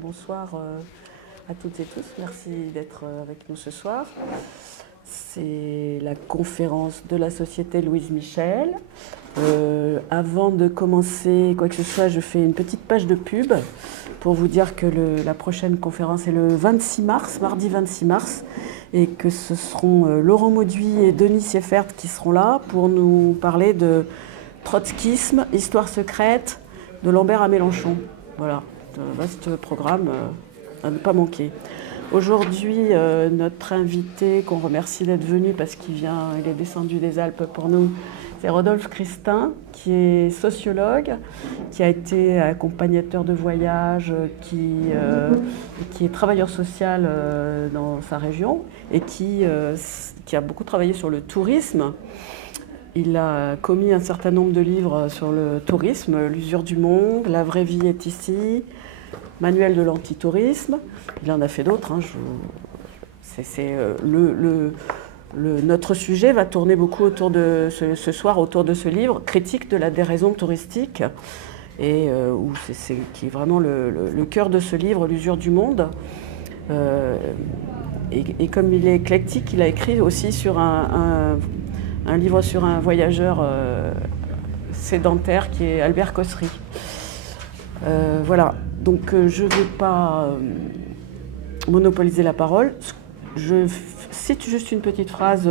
Bonsoir à toutes et tous. Merci d'être avec nous ce soir. C'est la conférence de la Société Louise Michel. Avant de commencer quoi que ce soit, je fais une petite page de pub pour vous dire que la prochaine conférence est le 26 mars, mardi 26 mars, et que ce seront Laurent Mauduit et Denis Sieffert qui seront là pour nous parler de trotskisme, histoire secrète, de Lambert à Mélenchon. Voilà, un vaste programme à ne pas manquer. Aujourd'hui, notre invité, qu'on remercie d'être venu parce qu'il est descendu des Alpes pour nous, c'est Rodolphe Christin, qui est sociologue, qui a été accompagnateur de voyage, qui est travailleur social dans sa région et qui a beaucoup travaillé sur le tourisme. Il a commis un certain nombre de livres sur le tourisme, L'usure du monde, La vraie vie est ici, Manuel de l'antitourisme. Il en a fait d'autres. Notre sujet va tourner beaucoup autour de ce soir autour de ce livre, Critique de la déraison touristique, et qui est vraiment le cœur de ce livre, L'usure du monde. Et comme il est éclectique, il a écrit aussi sur un livre sur un voyageur sédentaire qui est Albert Cossery. Voilà, donc je ne vais pas monopoliser la parole. Je cite juste une petite phrase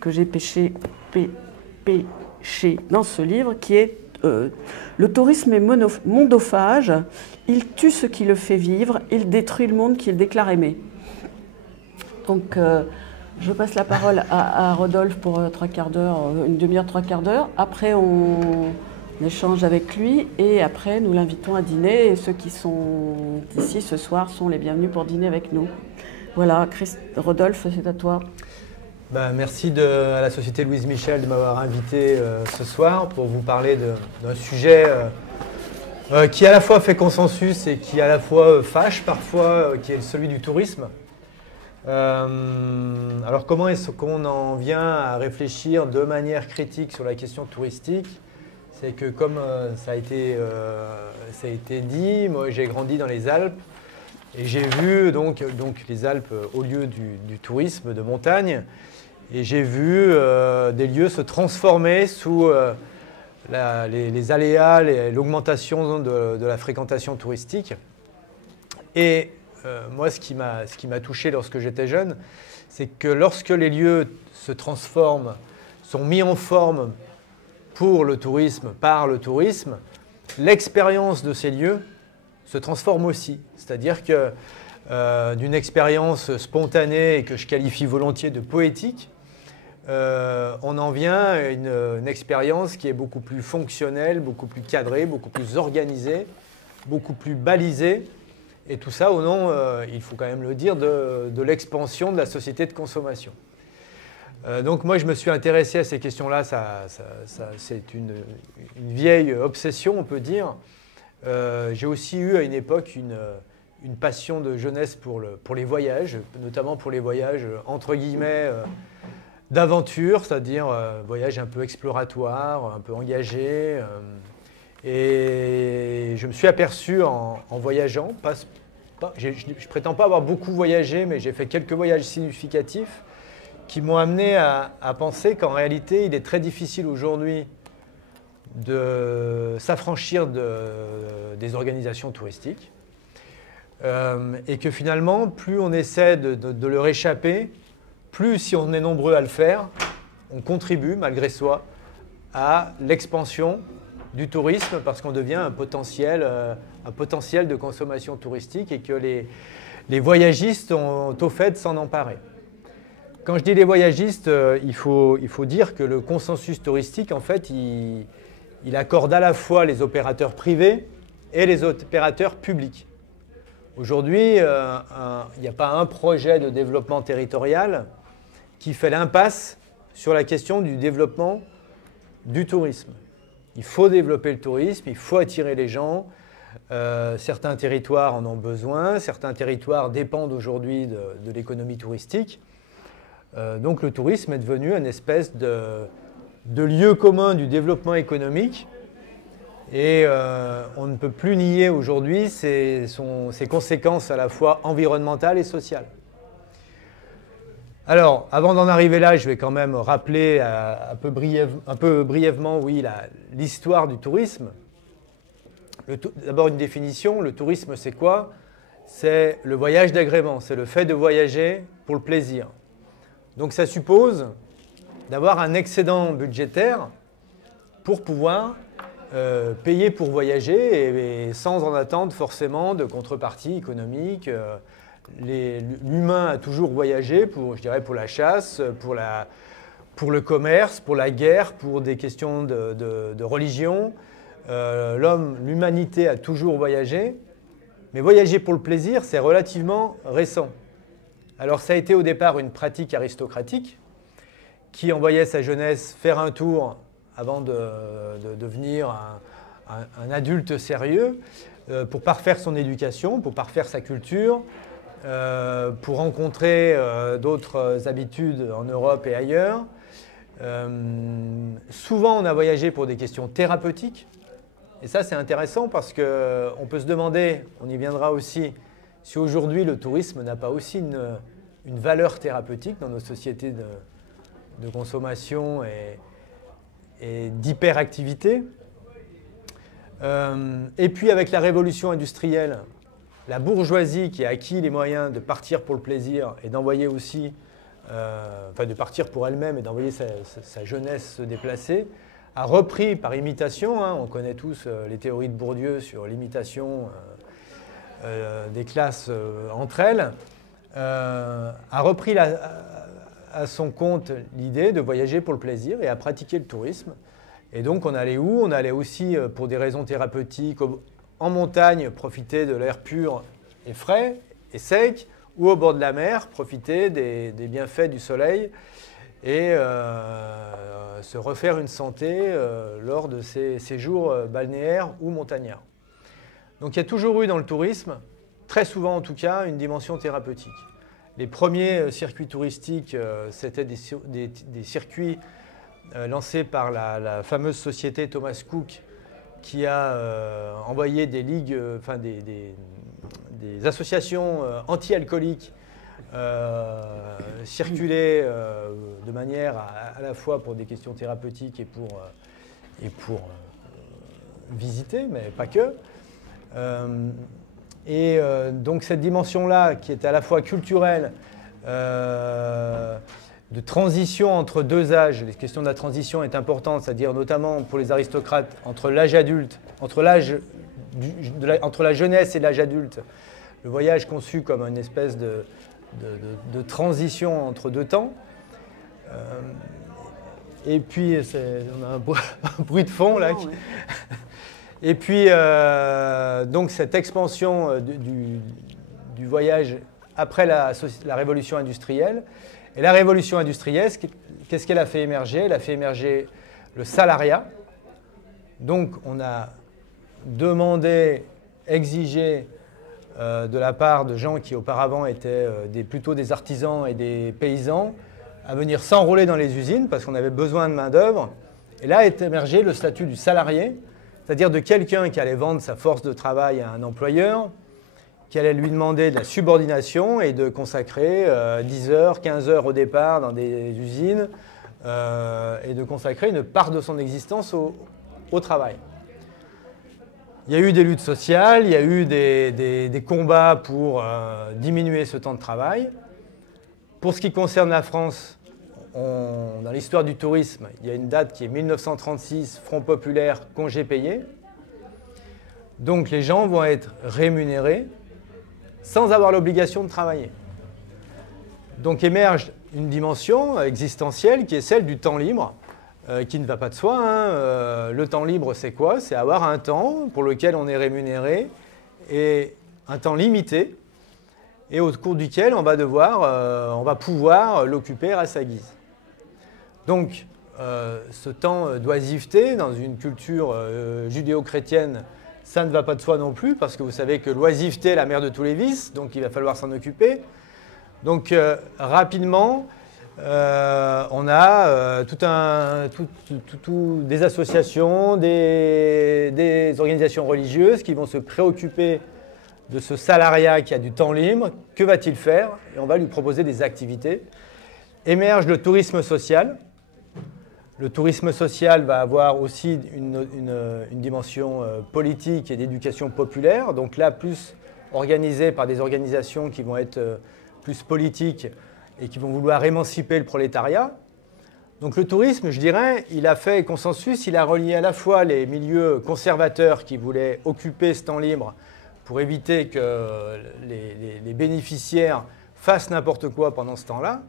que j'ai pêchée dans ce livre, qui est le tourisme est mondophage, il tue ce qui le fait vivre, il détruit le monde qu'il déclare aimer. Donc je passe la parole à Rodolphe pour trois quarts d'heure, une demi-heure, trois quarts d'heure. Après, on échange avec lui et après, nous l'invitons à dîner. Et ceux qui sont ici ce soir sont les bienvenus pour dîner avec nous. Voilà, Rodolphe, c'est à toi. Merci à la Société Louise Michel de m'avoir invité ce soir pour vous parler d'un sujet qui à la fois fait consensus et qui à la fois fâche parfois, qui est celui du tourisme. Alors comment est-ce qu'on en vient à réfléchir de manière critique sur la question touristique? C'est que comme ça a été dit, moi j'ai grandi dans les Alpes et j'ai vu donc les Alpes au lieu du tourisme de montagne, et j'ai vu des lieux se transformer sous les aléas, l'augmentation de la fréquentation touristique. Et moi, ce qui m'a touché lorsque j'étais jeune, c'est que lorsque les lieux se transforment, sont mis en forme pour le tourisme, par le tourisme, l'expérience de ces lieux se transforme aussi. C'est-à-dire que d'une expérience spontanée et que je qualifie volontiers de poétique, on en vient à une expérience qui est beaucoup plus fonctionnelle, beaucoup plus cadrée, beaucoup plus organisée, beaucoup plus balisée. Et tout ça au nom, il faut quand même le dire, de l'expansion de la société de consommation. Donc moi, je me suis intéressé à ces questions-là. C'est une vieille obsession, on peut dire. J'ai aussi eu à une époque une passion de jeunesse pour les voyages, notamment pour les voyages entre guillemets d'aventure, c'est-à-dire voyages un peu exploratoires, un peu engagés. Et je me suis aperçu en voyageant, je ne prétends pas avoir beaucoup voyagé, mais j'ai fait quelques voyages significatifs qui m'ont amené à penser qu'en réalité, il est très difficile aujourd'hui de s'affranchir des organisations touristiques et que finalement, plus on essaie de leur échapper, plus si on est nombreux à le faire, on contribue malgré soi à l'expansion du tourisme parce qu'on devient un potentiel de consommation touristique et que les voyagistes ont au fait de s'en emparer. Quand je dis les voyagistes, il faut dire que le consensus touristique, en fait, il accorde à la fois les opérateurs privés et les opérateurs publics. Aujourd'hui, il n'y a pas un projet de développement territorial qui fait l'impasse sur la question du développement du tourisme. Il faut développer le tourisme, il faut attirer les gens. Certains territoires en ont besoin, certains territoires dépendent aujourd'hui de l'économie touristique. Donc le tourisme est devenu une espèce de lieu commun du développement économique Et on ne peut plus nier aujourd'hui ses conséquences à la fois environnementales et sociales. Alors, avant d'en arriver là, je vais quand même rappeler un peu brièvement oui, l'histoire du tourisme. D'abord une définition, le tourisme c'est quoi? C'est le voyage d'agrément, c'est le fait de voyager pour le plaisir. Donc ça suppose d'avoir un excédent budgétaire pour pouvoir payer pour voyager et sans en attendre forcément de contrepartie économique. L'humain a toujours voyagé je dirais, pour la chasse, pour le commerce, pour la guerre, pour des questions de religion. L'humanité a toujours voyagé, mais voyager pour le plaisir, c'est relativement récent. Alors ça a été au départ une pratique aristocratique qui envoyait sa jeunesse faire un tour avant de devenir un adulte sérieux pour parfaire son éducation, pour parfaire sa culture, pour rencontrer d'autres habitudes en Europe et ailleurs. Souvent, on a voyagé pour des questions thérapeutiques. Et ça, c'est intéressant parce qu'on peut se demander, on y viendra aussi, si aujourd'hui le tourisme n'a pas aussi une valeur thérapeutique dans nos sociétés de consommation et d'hyperactivité. Et puis avec la révolution industrielle, la bourgeoisie qui a acquis les moyens de partir pour le plaisir et d'envoyer aussi, de partir pour elle-même et d'envoyer sa jeunesse se déplacer, a repris par imitation, on connaît tous les théories de Bourdieu sur l'imitation des classes entre elles, a repris à son compte l'idée de voyager pour le plaisir et à pratiquer le tourisme. Et donc on allait où? On allait aussi pour des raisons thérapeutiques en montagne, profiter de l'air pur et frais et sec, ou au bord de la mer, profiter des bienfaits du soleil et se refaire une santé lors de ces séjours balnéaires ou montagnards. Donc il y a toujours eu dans le tourisme, très souvent en tout cas, une dimension thérapeutique. Les premiers circuits touristiques, c'était des circuits lancés par la fameuse société Thomas Cook qui a envoyé des ligues, des associations anti-alcooliques circuler de manière à la fois pour des questions thérapeutiques et pour visiter, mais pas que. Donc cette dimension-là, qui est à la fois culturelle, de transition entre deux âges, la question de la transition est importante, c'est-à-dire notamment pour les aristocrates, entre l'âge adulte, entre la jeunesse et l'âge adulte, le voyage conçu comme une espèce de transition entre deux temps. Et puis, on a un bruit de fond là. Oui. Et puis, donc cette expansion du voyage après la révolution industrielle. Et la révolution industrielle, qu'est-ce qu'elle a fait émerger? Elle a fait émerger le salariat. Donc, on a demandé, exigé de la part de gens qui auparavant étaient plutôt des artisans et des paysans à venir s'enrôler dans les usines parce qu'on avait besoin de main-d'œuvre. Et là est émergé le statut du salarié, c'est-à-dire de quelqu'un qui allait vendre sa force de travail à un employeur, qui allait lui demander de la subordination et de consacrer 10 heures, 15 heures au départ dans des usines et de consacrer une part de son existence au travail. Il y a eu des luttes sociales, il y a eu des combats pour diminuer ce temps de travail. Pour ce qui concerne la France, dans l'histoire du tourisme, il y a une date qui est 1936, Front populaire, congé payé. Donc les gens vont être rémunérés sans avoir l'obligation de travailler. Donc émerge une dimension existentielle qui est celle du temps libre, qui ne va pas de soi. Le temps libre, c'est quoi? C'est avoir un temps pour lequel on est rémunéré, et un temps limité, et au cours duquel on va pouvoir l'occuper à sa guise. Donc, ce temps d'oisiveté, dans une culture judéo-chrétienne, ça ne va pas de soi non plus, parce que vous savez que l'oisiveté est la mère de tous les vices, donc il va falloir s'en occuper. Donc, rapidement, on a des associations, des organisations religieuses qui vont se préoccuper de ce salariat qui a du temps libre. Que va-t-il faire? Et on va lui proposer des activités. Émerge le tourisme social. Le tourisme social va avoir aussi une dimension politique et d'éducation populaire. Donc là, plus organisé par des organisations qui vont être plus politiques et qui vont vouloir émanciper le prolétariat. Donc le tourisme, je dirais, il a fait consensus, il a relié à la fois les milieux conservateurs qui voulaient occuper ce temps libre pour éviter que les bénéficiaires fassent n'importe quoi pendant ce temps-là,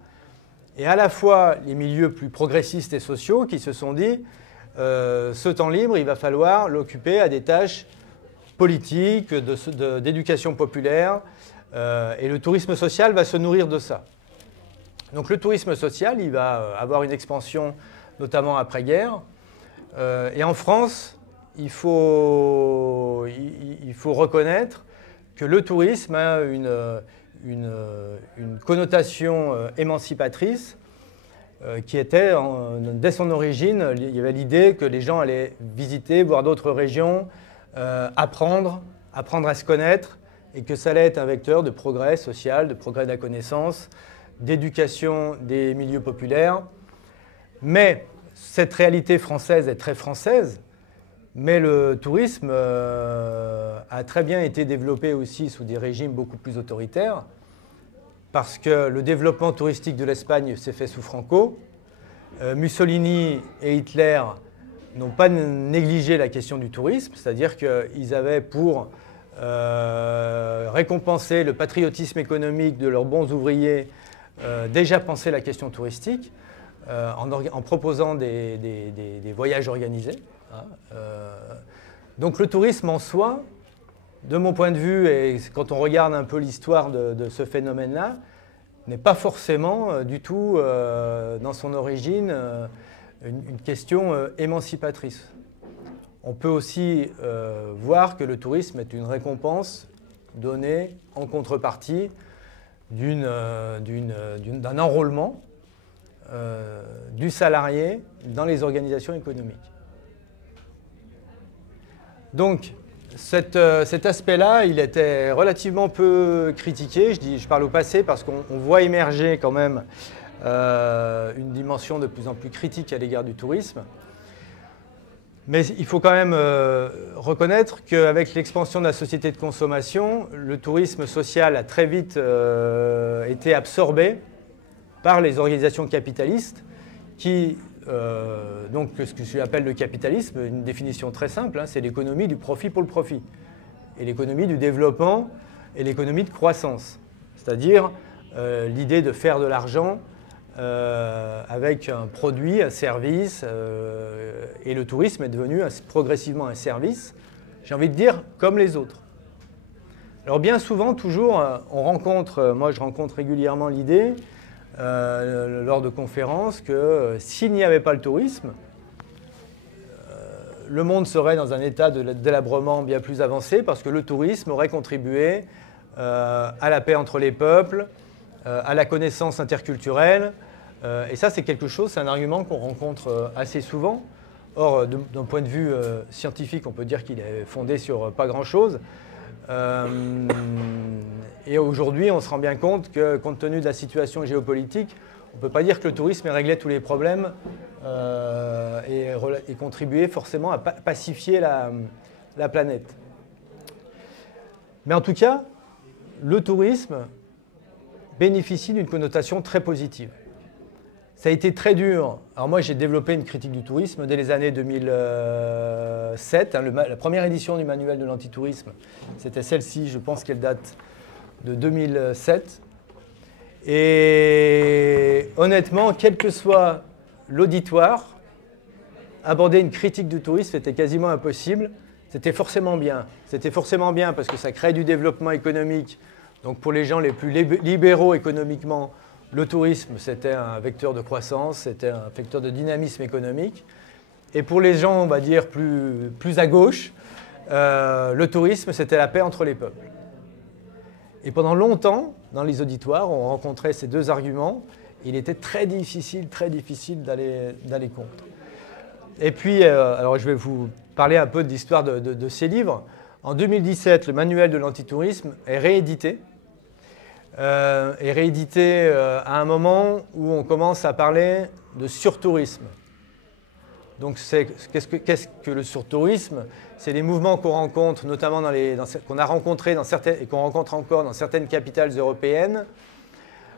et à la fois les milieux plus progressistes et sociaux qui se sont dit ce temps libre, il va falloir l'occuper à des tâches politiques, d'éducation populaire, et le tourisme social va se nourrir de ça. Donc le tourisme social, il va avoir une expansion, notamment après-guerre. Et en France, il faut reconnaître que le tourisme a une connotation émancipatrice qui était, dès son origine, il y avait l'idée que les gens allaient visiter, voir d'autres régions, apprendre à se connaître, et que ça allait être un vecteur de progrès social, de progrès de la connaissance, d'éducation des milieux populaires. Mais cette réalité française est très française, mais le tourisme a très bien été développé aussi sous des régimes beaucoup plus autoritaires, parce que le développement touristique de l'Espagne s'est fait sous Franco. Mussolini et Hitler n'ont pas négligé la question du tourisme, c'est-à-dire qu'ils avaient pour récompenser le patriotisme économique de leurs bons ouvriers déjà pensé la question touristique en proposant des voyages organisés. Donc le tourisme en soi, de mon point de vue, et quand on regarde un peu l'histoire de ce phénomène-là, n'est pas forcément du tout, dans son origine, une question émancipatrice. On peut aussi voir que le tourisme est une récompense donnée en contrepartie d'un enrôlement du salarié dans les organisations économiques. Donc, cet aspect-là, il était relativement peu critiqué. Je parle au passé parce qu'on voit émerger quand même une dimension de plus en plus critique à l'égard du tourisme. Mais il faut quand même reconnaître qu'avec l'expansion de la société de consommation, le tourisme social a très vite été absorbé par les organisations capitalistes qui, donc ce que j'appelle le capitalisme, une définition très simple, hein, c'est l'économie du profit pour le profit, et l'économie du développement et l'économie de croissance, c'est-à-dire l'idée de faire de l'argent avec un produit, un service, et le tourisme est devenu progressivement un service, j'ai envie de dire, comme les autres. Alors bien souvent, toujours, moi je rencontre régulièrement l'idée, lors de conférences, que s'il n'y avait pas le tourisme, le monde serait dans un état de délabrement bien plus avancé, parce que le tourisme aurait contribué à la paix entre les peuples, à la connaissance interculturelle. Et ça, c'est quelque chose, c'est un argument qu'on rencontre assez souvent. Or, d'un point de vue scientifique, on peut dire qu'il est fondé sur pas grand-chose. Et aujourd'hui, on se rend bien compte que, compte tenu de la situation géopolitique, on ne peut pas dire que le tourisme ait réglé tous les problèmes et contribué forcément à pacifier la planète. Mais en tout cas, le tourisme bénéficie d'une connotation très positive. Ça a été très dur. Alors moi, j'ai développé une critique du tourisme dès les années 2007. La première édition du manuel de l'antitourisme, c'était celle-ci. Je pense qu'elle date de 2007. Et honnêtement, quel que soit l'auditoire, aborder une critique du tourisme, c'était quasiment impossible. C'était forcément bien. C'était forcément bien parce que ça crée du développement économique. Donc pour les gens les plus libéraux économiquement, le tourisme, c'était un vecteur de croissance, c'était un vecteur de dynamisme économique. Et pour les gens, on va dire, plus à gauche, le tourisme, c'était la paix entre les peuples. Et pendant longtemps, dans les auditoires, on rencontrait ces deux arguments. il était très difficile d'aller contre. Et puis, alors je vais vous parler un peu de l'histoire de ces livres. En 2017, le manuel de l'antitourisme est réédité. À un moment où on commence à parler de surtourisme. Donc, qu'est-ce que le surtourisme? C'est les mouvements qu'on rencontre, notamment qu'on a rencontrés dans certaines, et qu'on rencontre encore dans certaines capitales européennes,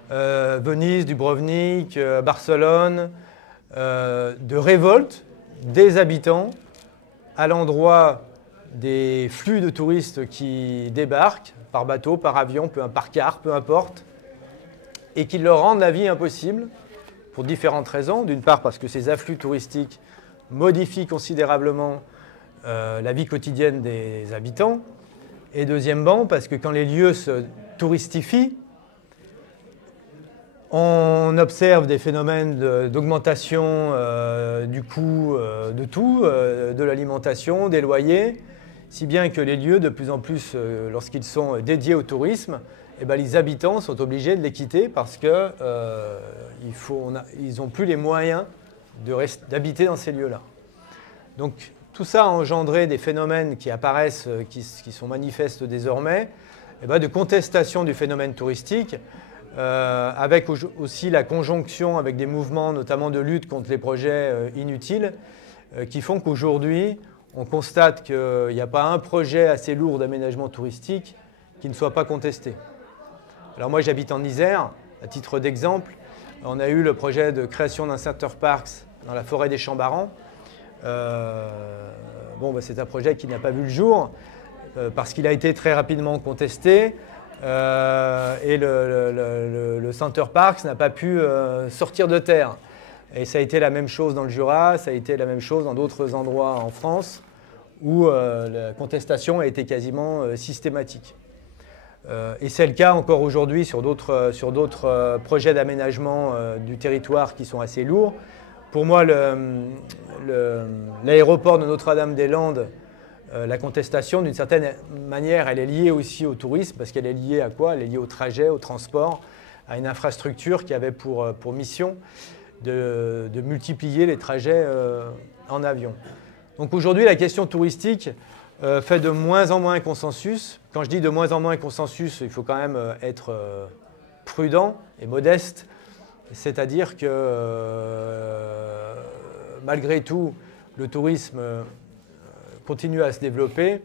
Venise, Dubrovnik, Barcelone, de révolte des habitants à l'endroit des flux de touristes qui débarquent par bateau, par avion, par car, peu importe, et qui leur rendent la vie impossible pour différentes raisons. D'une part, parce que ces afflux touristiques modifient considérablement la vie quotidienne des habitants. Et deuxièmement, parce que quand les lieux se touristifient, on observe des phénomènes d'augmentation du coût de tout, de l'alimentation, des loyers, si bien que les lieux, de plus en plus, lorsqu'ils sont dédiés au tourisme, eh ben, les habitants sont obligés de les quitter parce qu'ils n'ont plus les moyens d'habiter dans ces lieux-là. Donc tout ça a engendré des phénomènes qui apparaissent, qui sont manifestes désormais, eh ben, de contestation du phénomène touristique, avec aussi la conjonction avec des mouvements, notamment de lutte contre les projets inutiles, qui font qu'aujourd'hui, on constate qu'il n'y a pas un projet assez lourd d'aménagement touristique qui ne soit pas contesté. Alors moi, j'habite en Isère, à titre d'exemple. On a eu le projet de création d'un center parks dans la forêt des Chambarans. C'est un projet qui n'a pas vu le jour parce qu'il a été très rapidement contesté. Et le Center Parks n'a pas pu sortir de terre. Et ça a été la même chose dans le Jura, ça a été la même chose dans d'autres endroits en France où la contestation a été quasiment systématique. Et c'est le cas encore aujourd'hui sur d'autres projets d'aménagement du territoire qui sont assez lourds. Pour moi, l'aéroport de Notre-Dame-des-Landes, la contestation, d'une certaine manière, elle est liée aussi au tourisme, parce qu'elle est liée à quoi? Elle est liée au trajet, au transport, à une infrastructure qui avait pour mission de multiplier les trajets en avion. Donc aujourd'hui, la question touristique fait de moins en moins consensus. Quand je dis de moins en moins consensus, il faut quand même être prudent et modeste. C'est-à-dire que malgré tout, le tourisme continue à se développer.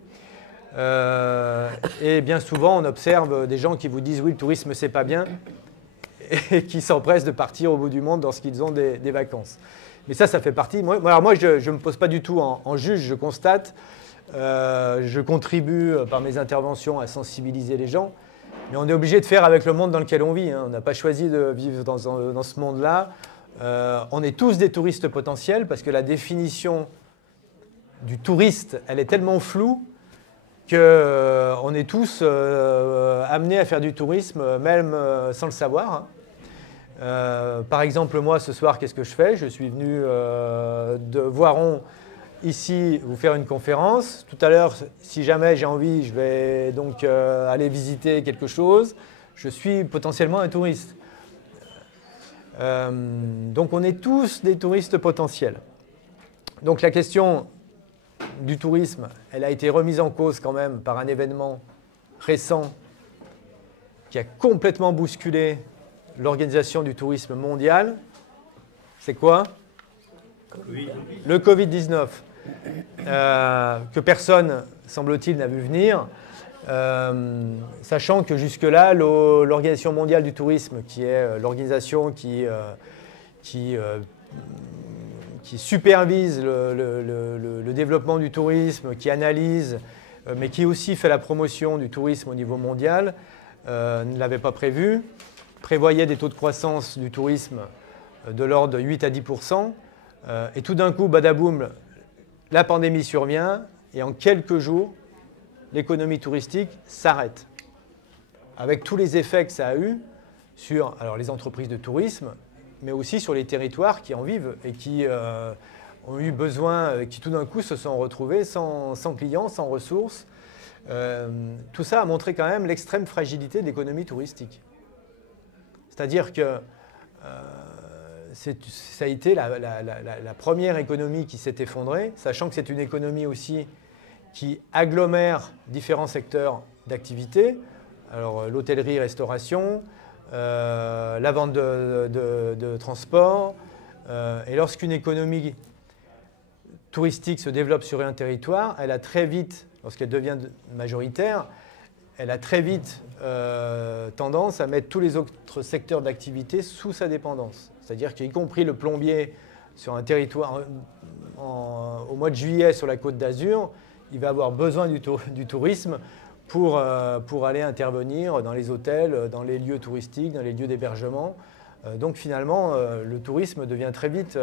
Et bien souvent, on observe des gens qui vous disent « oui, le tourisme, c'est pas bien » et qui s'empressent de partir au bout du monde lorsqu'ils ont des vacances. Mais ça fait partie. Moi, je ne me pose pas du tout en juge, je constate. Je contribue par mes interventions à sensibiliser les gens. Mais on est obligé de faire avec le monde dans lequel on vit. On n'a pas choisi de vivre dans ce monde-là. On est tous des touristes potentiels parce que la définition du touriste, elle est tellement floue qu'on est tous amenés à faire du tourisme, même sans le savoir. Par exemple, moi, ce soir, qu'est-ce que je fais? Je suis venu de Voiron, ici, vous faire une conférence. Tout à l'heure, si jamais j'ai envie, je vais donc aller visiter quelque chose. Je suis potentiellement un touriste. Donc, on est tous des touristes potentiels. Donc, la question du tourisme, elle a été remise en cause quand même par un événement récent qui a complètement bousculé l'organisation du tourisme mondial. C'est quoi? Le Covid-19, que personne, semble-t-il, n'a vu venir, sachant que jusque-là, l'Organisation mondiale du tourisme, qui est l'organisation qui supervise le développement du tourisme, qui analyse, mais qui aussi fait la promotion du tourisme au niveau mondial, ne l'avait pas prévu, prévoyait des taux de croissance du tourisme de l'ordre de 8 à 10%, et tout d'un coup, badaboum, la pandémie survient, et en quelques jours, l'économie touristique s'arrête. Avec tous les effets que ça a eu sur les entreprises de tourisme, mais aussi sur les territoires qui en vivent et qui ont eu besoin, qui tout d'un coup se sont retrouvés sans clients, sans ressources. Tout ça a montré quand même l'extrême fragilité de l'économie touristique. C'est-à-dire que ça a été la première économie qui s'est effondrée, sachant que c'est une économie aussi qui agglomère différents secteurs d'activité. Alors l'hôtellerie-restauration, la vente de transport. Et lorsqu'une économie touristique se développe sur un territoire, elle a très vite, lorsqu'elle devient majoritaire, elle a très vite tendance à mettre tous les autres secteurs d'activité sous sa dépendance. C'est-à-dire qu'y compris le plombier sur un territoire, au mois de juillet sur la Côte d'Azur, il va avoir besoin du tourisme pour aller intervenir dans les hôtels, dans les lieux touristiques, dans les lieux d'hébergement. Donc finalement, le tourisme devient très vite,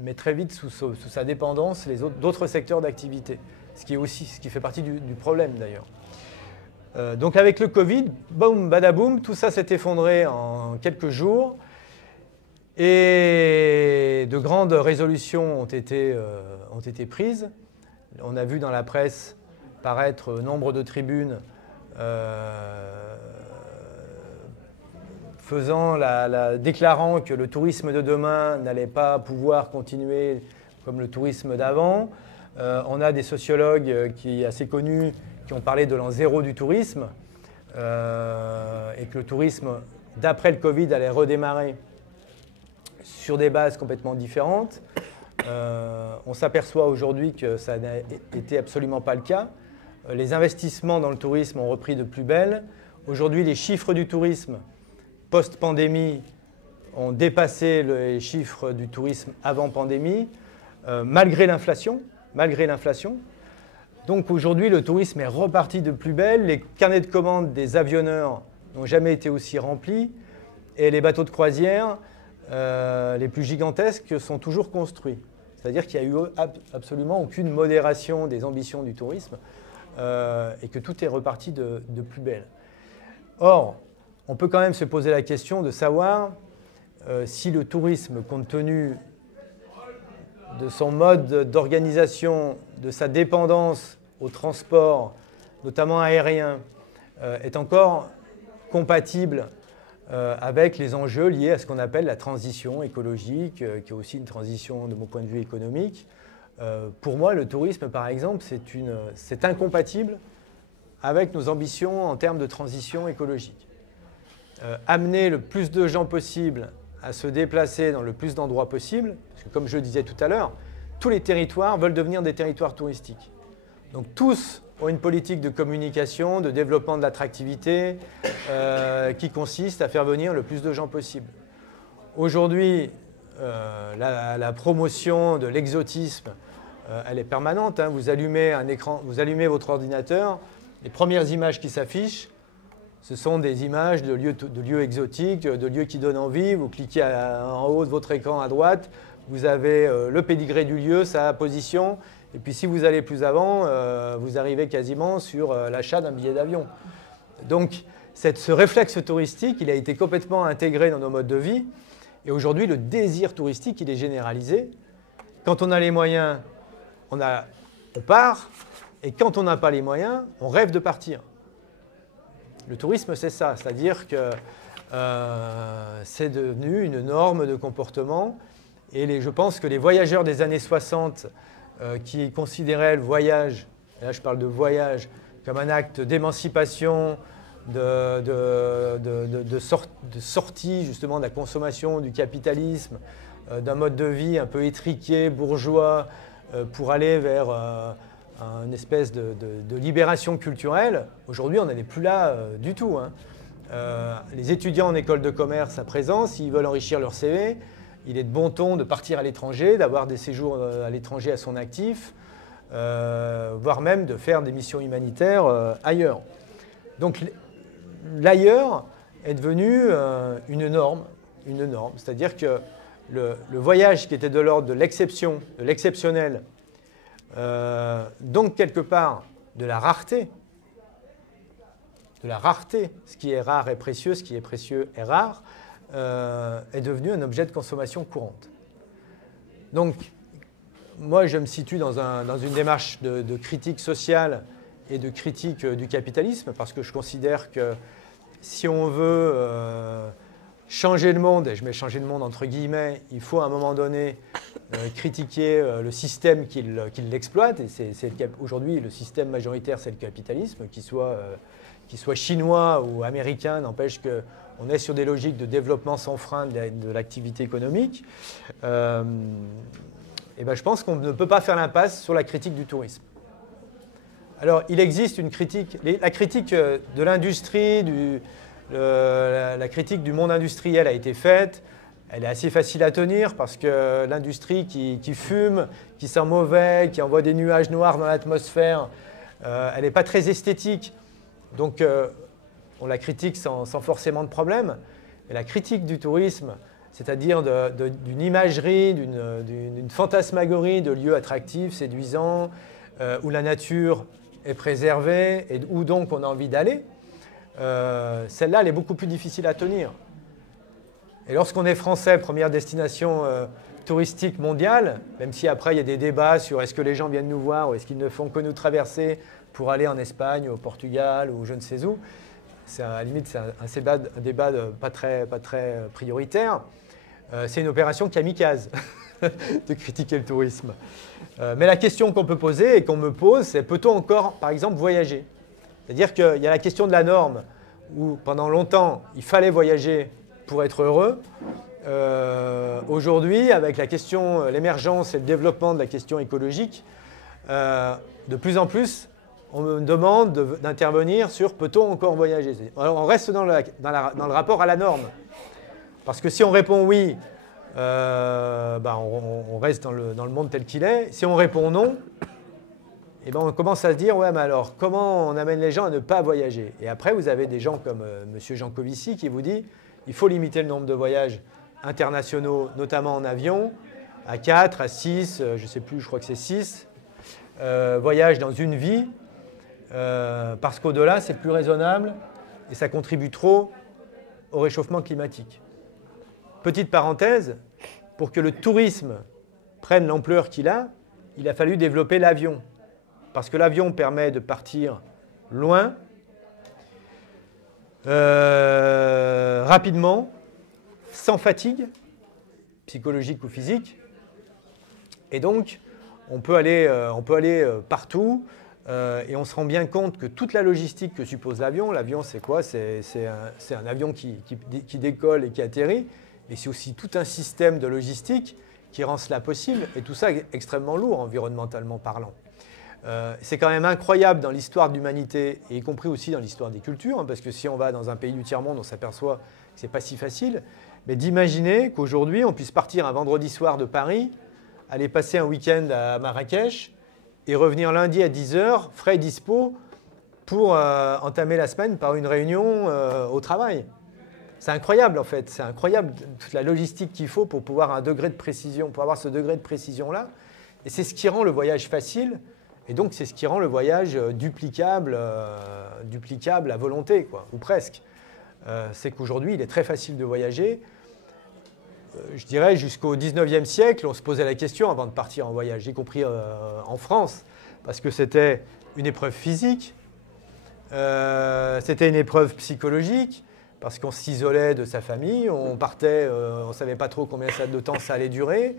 met très vite sous sa dépendance d'autres secteurs d'activité, ce qui fait partie du problème d'ailleurs. Donc avec le Covid, boum, badaboum, tout ça s'est effondré en quelques jours et de grandes résolutions ont été prises. On a vu dans la presse paraître nombre de tribunes déclarant que le tourisme de demain n'allait pas pouvoir continuer comme le tourisme d'avant. On a des sociologues assez connus qui ont parlé de l'an zéro du tourisme et que le tourisme, d'après le Covid, allait redémarrer sur des bases complètement différentes. On s'aperçoit aujourd'hui que ça n'a été absolument pas le cas. Les investissements dans le tourisme ont repris de plus belle. Aujourd'hui, les chiffres du tourisme post-pandémie ont dépassé les chiffres du tourisme avant pandémie, malgré l'inflation. Donc aujourd'hui, le tourisme est reparti de plus belle. Les carnets de commandes des avionneurs n'ont jamais été aussi remplis. Et les bateaux de croisière, les plus gigantesques, sont toujours construits. C'est-à-dire qu'il n'y a eu absolument aucune modération des ambitions du tourisme et que tout est reparti de plus belle. Or, on peut quand même se poser la question de savoir si le tourisme, compte tenu de son mode d'organisation, de sa dépendance au transport, notamment aérien, est encore compatible avec les enjeux liés à ce qu'on appelle la transition écologique, qui est aussi une transition de mon point de vue économique. Pour moi, le tourisme, par exemple, c'est incompatible avec nos ambitions en termes de transition écologique. Amener le plus de gens possible à se déplacer dans le plus d'endroits possible, parce que comme je le disais tout à l'heure, tous les territoires veulent devenir des territoires touristiques. Donc tous ont une politique de communication, de développement de l'attractivité qui consiste à faire venir le plus de gens possible. Aujourd'hui, la promotion de l'exotisme, elle est permanente. Hein. Vous allumez un écran, vous allumez votre ordinateur, les premières images qui s'affichent, ce sont des images de lieux exotiques, de lieux qui donnent envie. Vous cliquez en haut de votre écran à droite, vous avez le pédigré du lieu, sa position. Et puis si vous allez plus avant, vous arrivez quasiment sur l'achat d'un billet d'avion. Donc ce réflexe touristique, il a été complètement intégré dans nos modes de vie. Et aujourd'hui, le désir touristique, il est généralisé. Quand on a les moyens, on part. Et quand on n'a pas les moyens, on rêve de partir. Le tourisme, c'est ça. C'est-à-dire que c'est devenu une norme de comportement. Et je pense que les voyageurs des années 60 qui considéraient le voyage, et là je parle de voyage, comme un acte d'émancipation, de sortie justement de la consommation, du capitalisme, d'un mode de vie un peu étriqué, bourgeois, pour aller vers une espèce de libération culturelle. Aujourd'hui, on n'en est plus là du tout. Hein. Les étudiants en école de commerce à présent, s'ils veulent enrichir leur CV, il est de bon ton de partir à l'étranger, d'avoir des séjours à l'étranger à son actif, voire même de faire des missions humanitaires ailleurs. Donc l'ailleurs est devenu une norme. C'est-à-dire que le voyage qui était de l'ordre de l'exception, de l'exceptionnel, donc quelque part de la rareté, ce qui est rare est précieux, ce qui est précieux est rare, est devenu un objet de consommation courante. Donc, moi, je me situe dans une démarche de critique sociale et de critique du capitalisme, parce que je considère que si on veut changer le monde, et je mets changer le monde entre guillemets, il faut à un moment donné critiquer le système qui l'exploite. Et aujourd'hui, le système majoritaire, c'est le capitalisme, qu'il soit chinois ou américain, n'empêche qu'on est sur des logiques de développement sans frein de l'activité économique. Et ben, je pense qu'on ne peut pas faire l'impasse sur la critique du tourisme. Alors, il existe une critique, la critique de l'industrie, la critique du monde industriel a été faite. Elle est assez facile à tenir parce que l'industrie qui fume, qui sent mauvais, qui envoie des nuages noirs dans l'atmosphère, elle n'est pas très esthétique. Donc, on la critique sans forcément de problème. Mais la critique du tourisme, c'est-à-dire d'une imagerie, d'une fantasmagorie de lieux attractifs, séduisants, où la nature est préservée et où donc on a envie d'aller, celle-là, elle est beaucoup plus difficile à tenir. Et lorsqu'on est français, première destination touristique mondiale, même si après il y a des débats sur est-ce que les gens viennent nous voir ou est-ce qu'ils ne font que nous traverser pour aller en Espagne, au Portugal ou je ne sais où, à la limite c'est un débat pas très prioritaire. C'est une opération kamikaze de critiquer le tourisme. Mais la question qu'on peut poser et qu'on me pose, c'est peut-on encore, par exemple, voyager? C'est-à-dire qu'il y a la question de la norme, où pendant longtemps, il fallait voyager pour être heureux. Aujourd'hui, avec la question, l'émergence et le développement de la question écologique, de plus en plus, on me demande d'intervenir sur peut-on encore voyager? Alors, on reste dans le rapport à la norme. Parce que si on répond oui, on reste dans le monde tel qu'il est. Si on répond non, eh ben on commence à se dire, ouais, mais alors, comment on amène les gens à ne pas voyager? Et après, vous avez des gens comme M. Jancovici qui vous dit, il faut limiter le nombre de voyages internationaux, notamment en avion, à 4, à 6, je ne sais plus, je crois que c'est 6 voyages dans une vie, parce qu'au-delà, c'est plus raisonnable et ça contribue trop au réchauffement climatique. Petite parenthèse, pour que le tourisme prenne l'ampleur qu'il a, il a fallu développer l'avion. Parce que l'avion permet de partir loin, rapidement, sans fatigue, psychologique ou physique. Et donc, on peut aller partout. Et on se rend bien compte que toute la logistique que suppose l'avion, c'est quoi? C'est un avion qui décolle et qui atterrit. Et c'est aussi tout un système de logistique qui rend cela possible, et tout ça est extrêmement lourd, environnementalement parlant. C'est quand même incroyable dans l'histoire de l'humanité, et y compris aussi dans l'histoire des cultures, hein, parce que si on va dans un pays du tiers-monde, on s'aperçoit que ce n'est pas si facile, mais d'imaginer qu'aujourd'hui, on puisse partir un vendredi soir de Paris, aller passer un week-end à Marrakech, et revenir lundi à 10 h, frais et dispo, pour entamer la semaine par une réunion au travail. C'est incroyable en fait, c'est incroyable toute la logistique qu'il faut pour pouvoir avoir ce degré de précision-là. Et c'est ce qui rend le voyage facile, et donc c'est ce qui rend le voyage duplicable à volonté, quoi, ou presque. C'est qu'aujourd'hui, il est très facile de voyager. Je dirais jusqu'au 19e siècle, on se posait la question avant de partir en voyage, y compris en France, parce que c'était une épreuve physique, c'était une épreuve psychologique, parce qu'on s'isolait de sa famille, on partait, on ne savait pas trop combien de temps ça allait durer.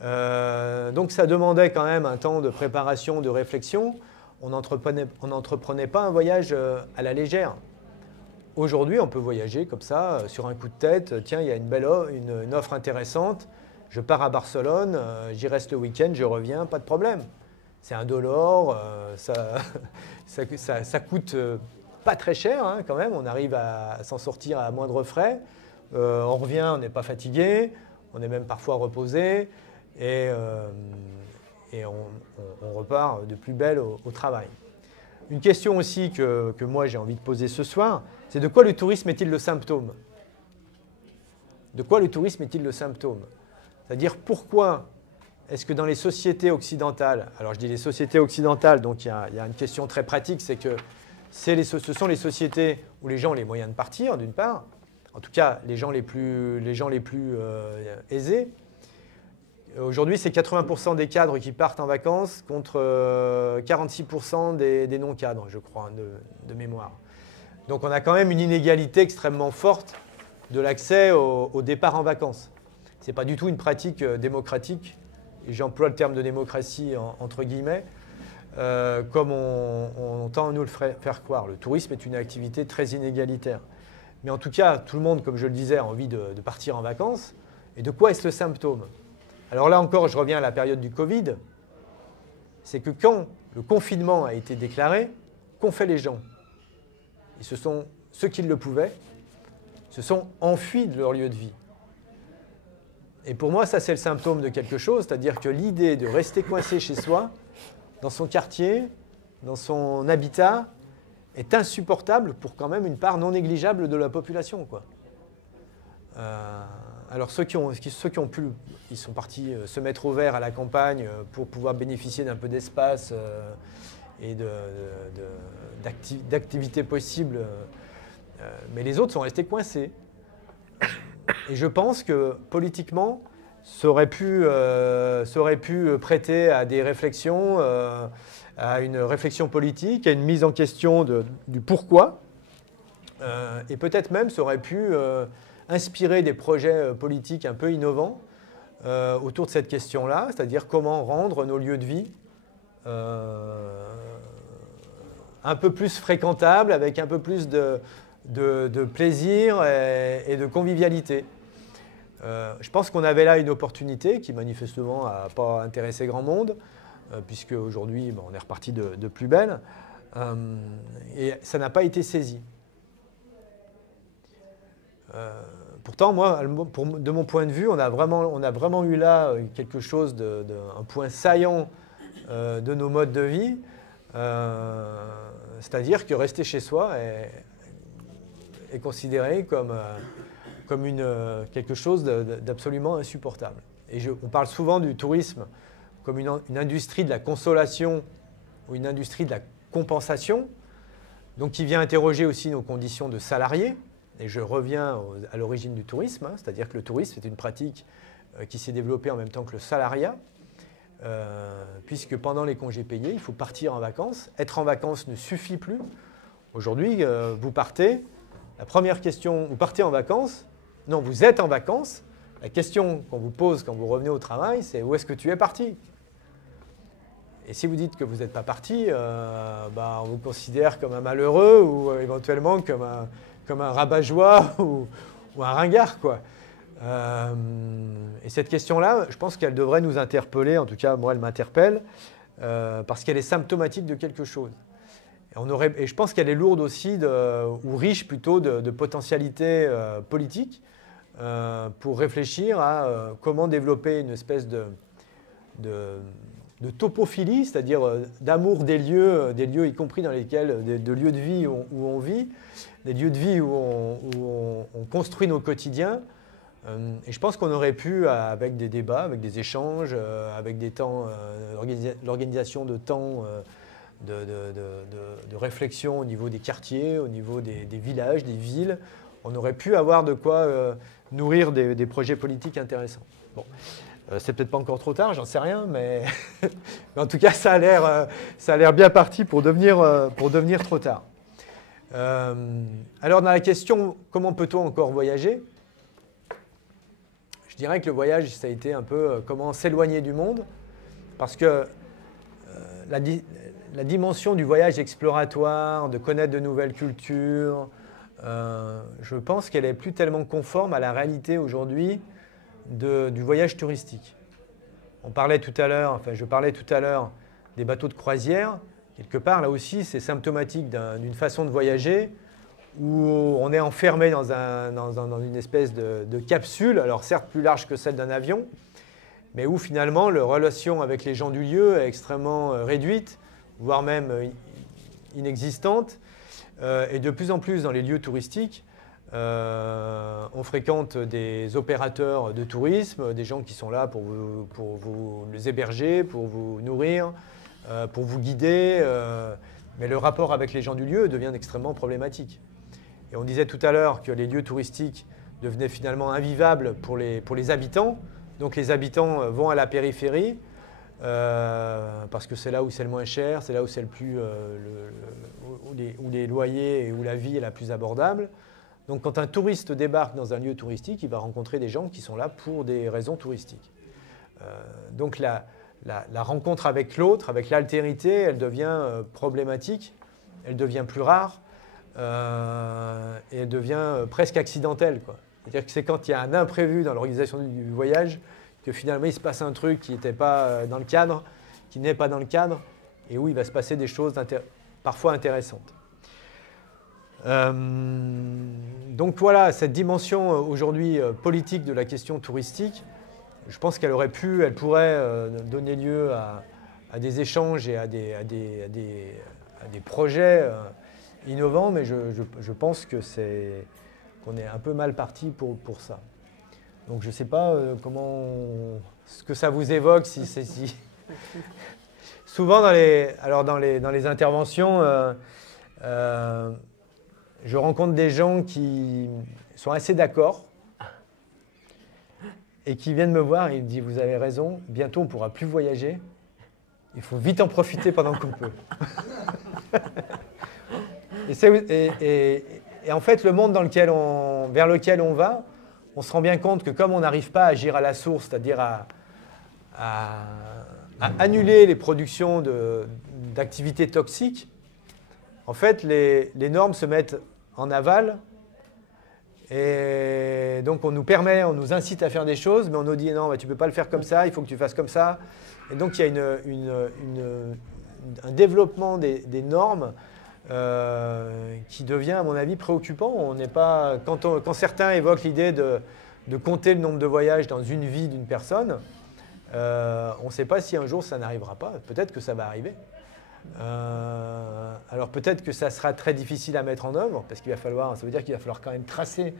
Donc ça demandait quand même un temps de préparation, de réflexion. On n'entreprenait pas un voyage à la légère. Aujourd'hui, on peut voyager comme ça, sur un coup de tête. Tiens, il y a une offre intéressante. Je pars à Barcelone, j'y reste le week-end, je reviens, pas de problème. C'est indolore, ça coûte pas très cher hein, quand même. On arrive à s'en sortir à moindre frais. On revient, on n'est pas fatigué, on est même parfois reposé et on repart de plus belle au travail. Une question aussi que moi j'ai envie de poser ce soir, c'est de quoi le tourisme est-il le symptôme? De quoi le tourisme est-il le symptôme? C'est-à-dire pourquoi est-ce que dans les sociétés occidentales, alors je dis les sociétés occidentales, donc il y a une question très pratique, c'est que ce sont les sociétés où les gens ont les moyens de partir, d'une part, en tout cas les gens les plus aisés. Aujourd'hui, c'est 80% des cadres qui partent en vacances contre 46% des non-cadres, je crois, de mémoire. Donc on a quand même une inégalité extrêmement forte de l'accès au départ en vacances. Ce n'est pas du tout une pratique démocratique, et j'emploie le terme de démocratie entre guillemets, comme on tend à nous le faire croire. Le tourisme est une activité très inégalitaire. Mais en tout cas, tout le monde, comme je le disais, a envie de partir en vacances. Et de quoi est-ce le symptôme? Alors là encore, je reviens à la période du Covid. C'est que quand le confinement a été déclaré, qu'ont fait les gens? Et ce sont ceux qui le pouvaient, se sont enfuis de leur lieu de vie. Et pour moi, ça c'est le symptôme de quelque chose, c'est-à-dire que l'idée de rester coincé chez soi, dans son quartier, dans son habitat, est insupportable pour quand même une part non négligeable de la population, quoi. Alors ceux qui ont pu, ils sont partis se mettre au vert à la campagne pour pouvoir bénéficier d'un peu d'espace et d'activités possibles, mais les autres sont restés coincés. Et je pense que politiquement, ça aurait pu prêter à des réflexions, à une réflexion politique, à une mise en question du pourquoi. Et peut-être même ça aurait pu inspirer des projets politiques un peu innovants autour de cette question-là, c'est-à-dire comment rendre nos lieux de vie un peu plus fréquentables, avec un peu plus de plaisir et de convivialité. Je pense qu'on avait là une opportunité qui manifestement n'a pas intéressé grand monde, puisque aujourd'hui on est reparti de plus belle, et ça n'a pas été saisi. Pourtant, moi, de mon point de vue, on a vraiment eu là quelque chose un point saillant de nos modes de vie, c'est-à-dire que rester chez soi est considéré comme quelque chose d'absolument insupportable. Et on parle souvent du tourisme comme une industrie de la consolation ou une industrie de la compensation, donc qui vient interroger aussi nos conditions de salariés. Et je reviens à l'origine du tourisme, hein, c'est-à-dire que le tourisme est une pratique qui s'est développée en même temps que le salariat, puisque pendant les congés payés, il faut partir en vacances. Être en vacances ne suffit plus. Aujourd'hui, vous partez, la première question, vous partez en vacances, non, vous êtes en vacances, la question qu'on vous pose quand vous revenez au travail, c'est où est-ce que tu es parti? Et si vous dites que vous n'êtes pas parti, on vous considère comme un malheureux ou éventuellement comme un rabat-joie ou un ringard, quoi. Et cette question-là, je pense qu'elle devrait nous interpeller, en tout cas, moi, elle m'interpelle, parce qu'elle est symptomatique de quelque chose. Et je pense qu'elle est lourde aussi, ou riche plutôt, de potentialités politiques pour réfléchir à comment développer une espèce de topophilie, c'est-à-dire d'amour des lieux y compris dans lesquels, de lieux de vie où on vit, des lieux de vie où on construit nos quotidiens. Et je pense qu'on aurait pu, avec des débats, avec des échanges, avec des temps, l'organisation de temps de réflexion au niveau des quartiers, au niveau des villages, des villes, on aurait pu avoir de quoi nourrir des projets politiques intéressants. Bon. C'est peut-être pas encore trop tard, j'en sais rien, mais en tout cas, ça a l'air bien parti pour devenir trop tard. Alors, dans la question, comment peut-on encore voyager? Je dirais que le voyage, ça a été un peu comment s'éloigner du monde, parce que la dimension du voyage exploratoire, de connaître de nouvelles cultures, je pense qu'elle est plus tellement conforme à la réalité aujourd'hui du voyage touristique. Je parlais tout à l'heure des bateaux de croisière. Quelque part, là aussi, c'est symptomatique d'une façon de voyager où on est enfermé dans une espèce de capsule, alors certes plus large que celle d'un avion, mais où finalement la relation avec les gens du lieu est extrêmement réduite, voire même inexistante. Et de plus en plus dans les lieux touristiques, on fréquente des opérateurs de tourisme, des gens qui sont là pour vous les héberger, pour vous nourrir, pour vous guider. Mais le rapport avec les gens du lieu devient extrêmement problématique. Et on disait tout à l'heure que les lieux touristiques devenaient finalement invivables pour les habitants. Donc les habitants vont à la périphérie parce que c'est là où c'est le moins cher, c'est là où c'est où les loyers et où la vie est la plus abordable. Donc quand un touriste débarque dans un lieu touristique, il va rencontrer des gens qui sont là pour des raisons touristiques. Donc la rencontre avec l'autre, avec l'altérité, elle devient problématique, elle devient plus rare et elle devient presque accidentelle, quoi. C'est-à-dire que c'est quand il y a un imprévu dans l'organisation du voyage que finalement il se passe un truc qui n'était pas dans le cadre, qui n'est pas dans le cadre, et où il va se passer des choses parfois intéressantes. Donc voilà, cette dimension aujourd'hui politique de la question touristique, je pense qu'elle pourrait donner lieu à des échanges et à des projets innovants, mais je pense qu'on est un peu mal parti pour ça. Donc je ne sais pas ce que ça vous évoque, si... Souvent dans les interventions, je rencontre des gens qui sont assez d'accord et qui viennent me voir et ils me disent « Vous avez raison, bientôt on ne pourra plus voyager, il faut vite en profiter pendant qu'on peut. » Et en fait, le monde vers lequel on va, on se rend bien compte que comme on n'arrive pas à agir à la source, c'est-à-dire à annuler les productions d'activités toxiques, en fait, les normes se mettent en aval et donc on nous incite à faire des choses, mais on nous dit non, tu ne peux pas le faire comme ça, il faut que tu fasses comme ça. Et donc il y a un développement des normes qui devient, à mon avis, préoccupant. Quand certains évoquent l'idée de compter le nombre de voyages dans une vie d'une personne, on ne sait pas si un jour ça n'arrivera pas. Peut-être que ça va arriver. Alors peut-être que ça sera très difficile à mettre en œuvre, parce ça veut dire qu'il va falloir quand même tracer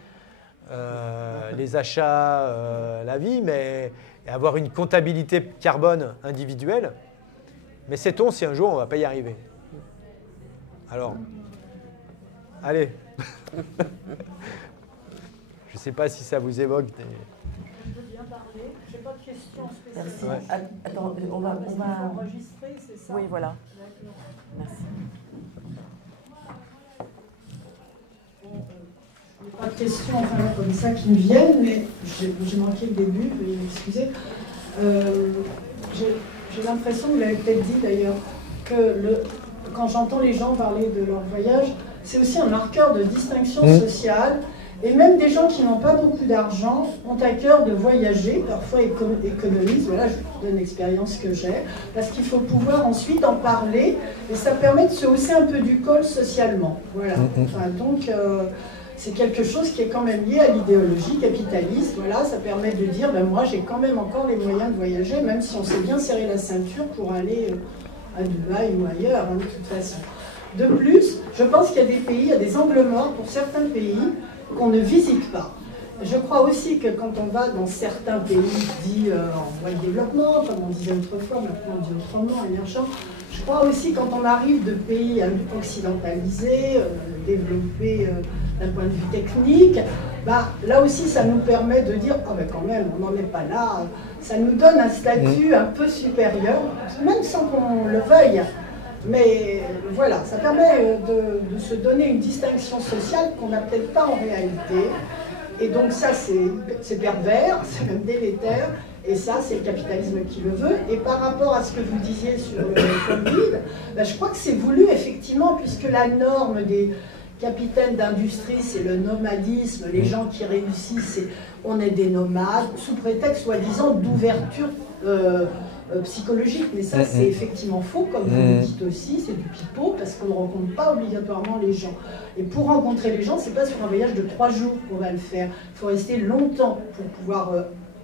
les achats, la vie, et avoir une comptabilité carbone individuelle. Mais sait-on si un jour on ne va pas y arriver? Alors, allez. Je ne sais pas si ça vous évoque des... Je veux bien parler. Je n'ai pas de questions spécifiques. Merci. Ouais. Attends, on va enregistrer, c'est ça? Oui, voilà. Merci. Je n'ai pas de questions comme ça qui me viennent, mais j'ai manqué le début, veuillez m'excuser. J'ai l'impression, vous l'avez peut-être dit d'ailleurs, que quand j'entends les gens parler de leur voyage, c'est aussi un marqueur de distinction sociale. Et même des gens qui n'ont pas beaucoup d'argent ont à cœur de voyager, parfois économisent. Voilà, je vous donne l'expérience que j'ai, parce qu'il faut pouvoir ensuite en parler, et ça permet de se hausser un peu du col socialement. Voilà. Enfin, donc, c'est quelque chose qui est quand même lié à l'idéologie capitaliste. Voilà, ça permet de dire, ben moi j'ai quand même encore les moyens de voyager, même si on s'est bien serré la ceinture pour aller à Dubaï ou ailleurs, hein, de toute façon. De plus, je pense qu'il y a des pays, il y a des angles morts pour certains pays qu'on ne visite pas. Je crois aussi que quand on va dans certains pays dits en voie de développement, comme on disait autrefois, maintenant on dit autrement, émergents, je crois aussi quand on arrive de pays occidentalisés, développés d'un point de vue technique, bah, là aussi ça nous permet de dire, oh, mais quand même, on n'en est pas là, ça nous donne un statut un peu supérieur, même sans qu'on le veuille. Mais voilà, ça permet de se donner une distinction sociale qu'on n'a peut-être pas en réalité. Et donc ça, c'est pervers, c'est même délétère. Et ça, c'est le capitalisme qui le veut. Et par rapport à ce que vous disiez sur le Covid, ben, je crois que c'est voulu, effectivement, puisque la norme des capitaines d'industrie, c'est le nomadisme. Les gens qui réussissent, on est des nomades, sous prétexte, soi-disant, d'ouverture psychologique, mais ça c'est effectivement faux, comme vous le dites aussi, c'est du pipeau, parce qu'on ne rencontre pas obligatoirement les gens. Et pour rencontrer les gens, c'est pas sur un voyage de 3 jours qu'on va le faire, il faut rester longtemps pour pouvoir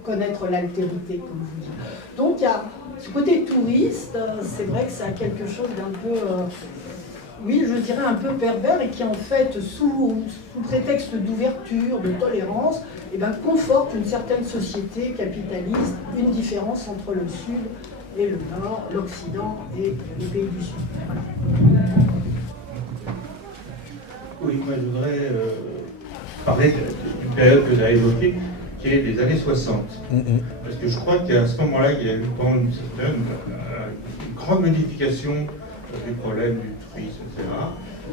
connaître l'altérité, comme vous dites. Donc il y a ce côté touriste, c'est vrai que ça a quelque chose d'un peu, oui, je dirais un peu pervers, et qui en fait, sous prétexte d'ouverture, de tolérance, eh ben, conforte une certaine société capitaliste, une différence entre le Sud et le Nord, l'Occident et les pays du Sud. Voilà. Oui, moi je voudrais parler d'une période que vous avez évoquée, qui est des années 60. Parce que je crois qu'à ce moment-là, il y a eu pendant une grande modification du problème du tourisme, etc.,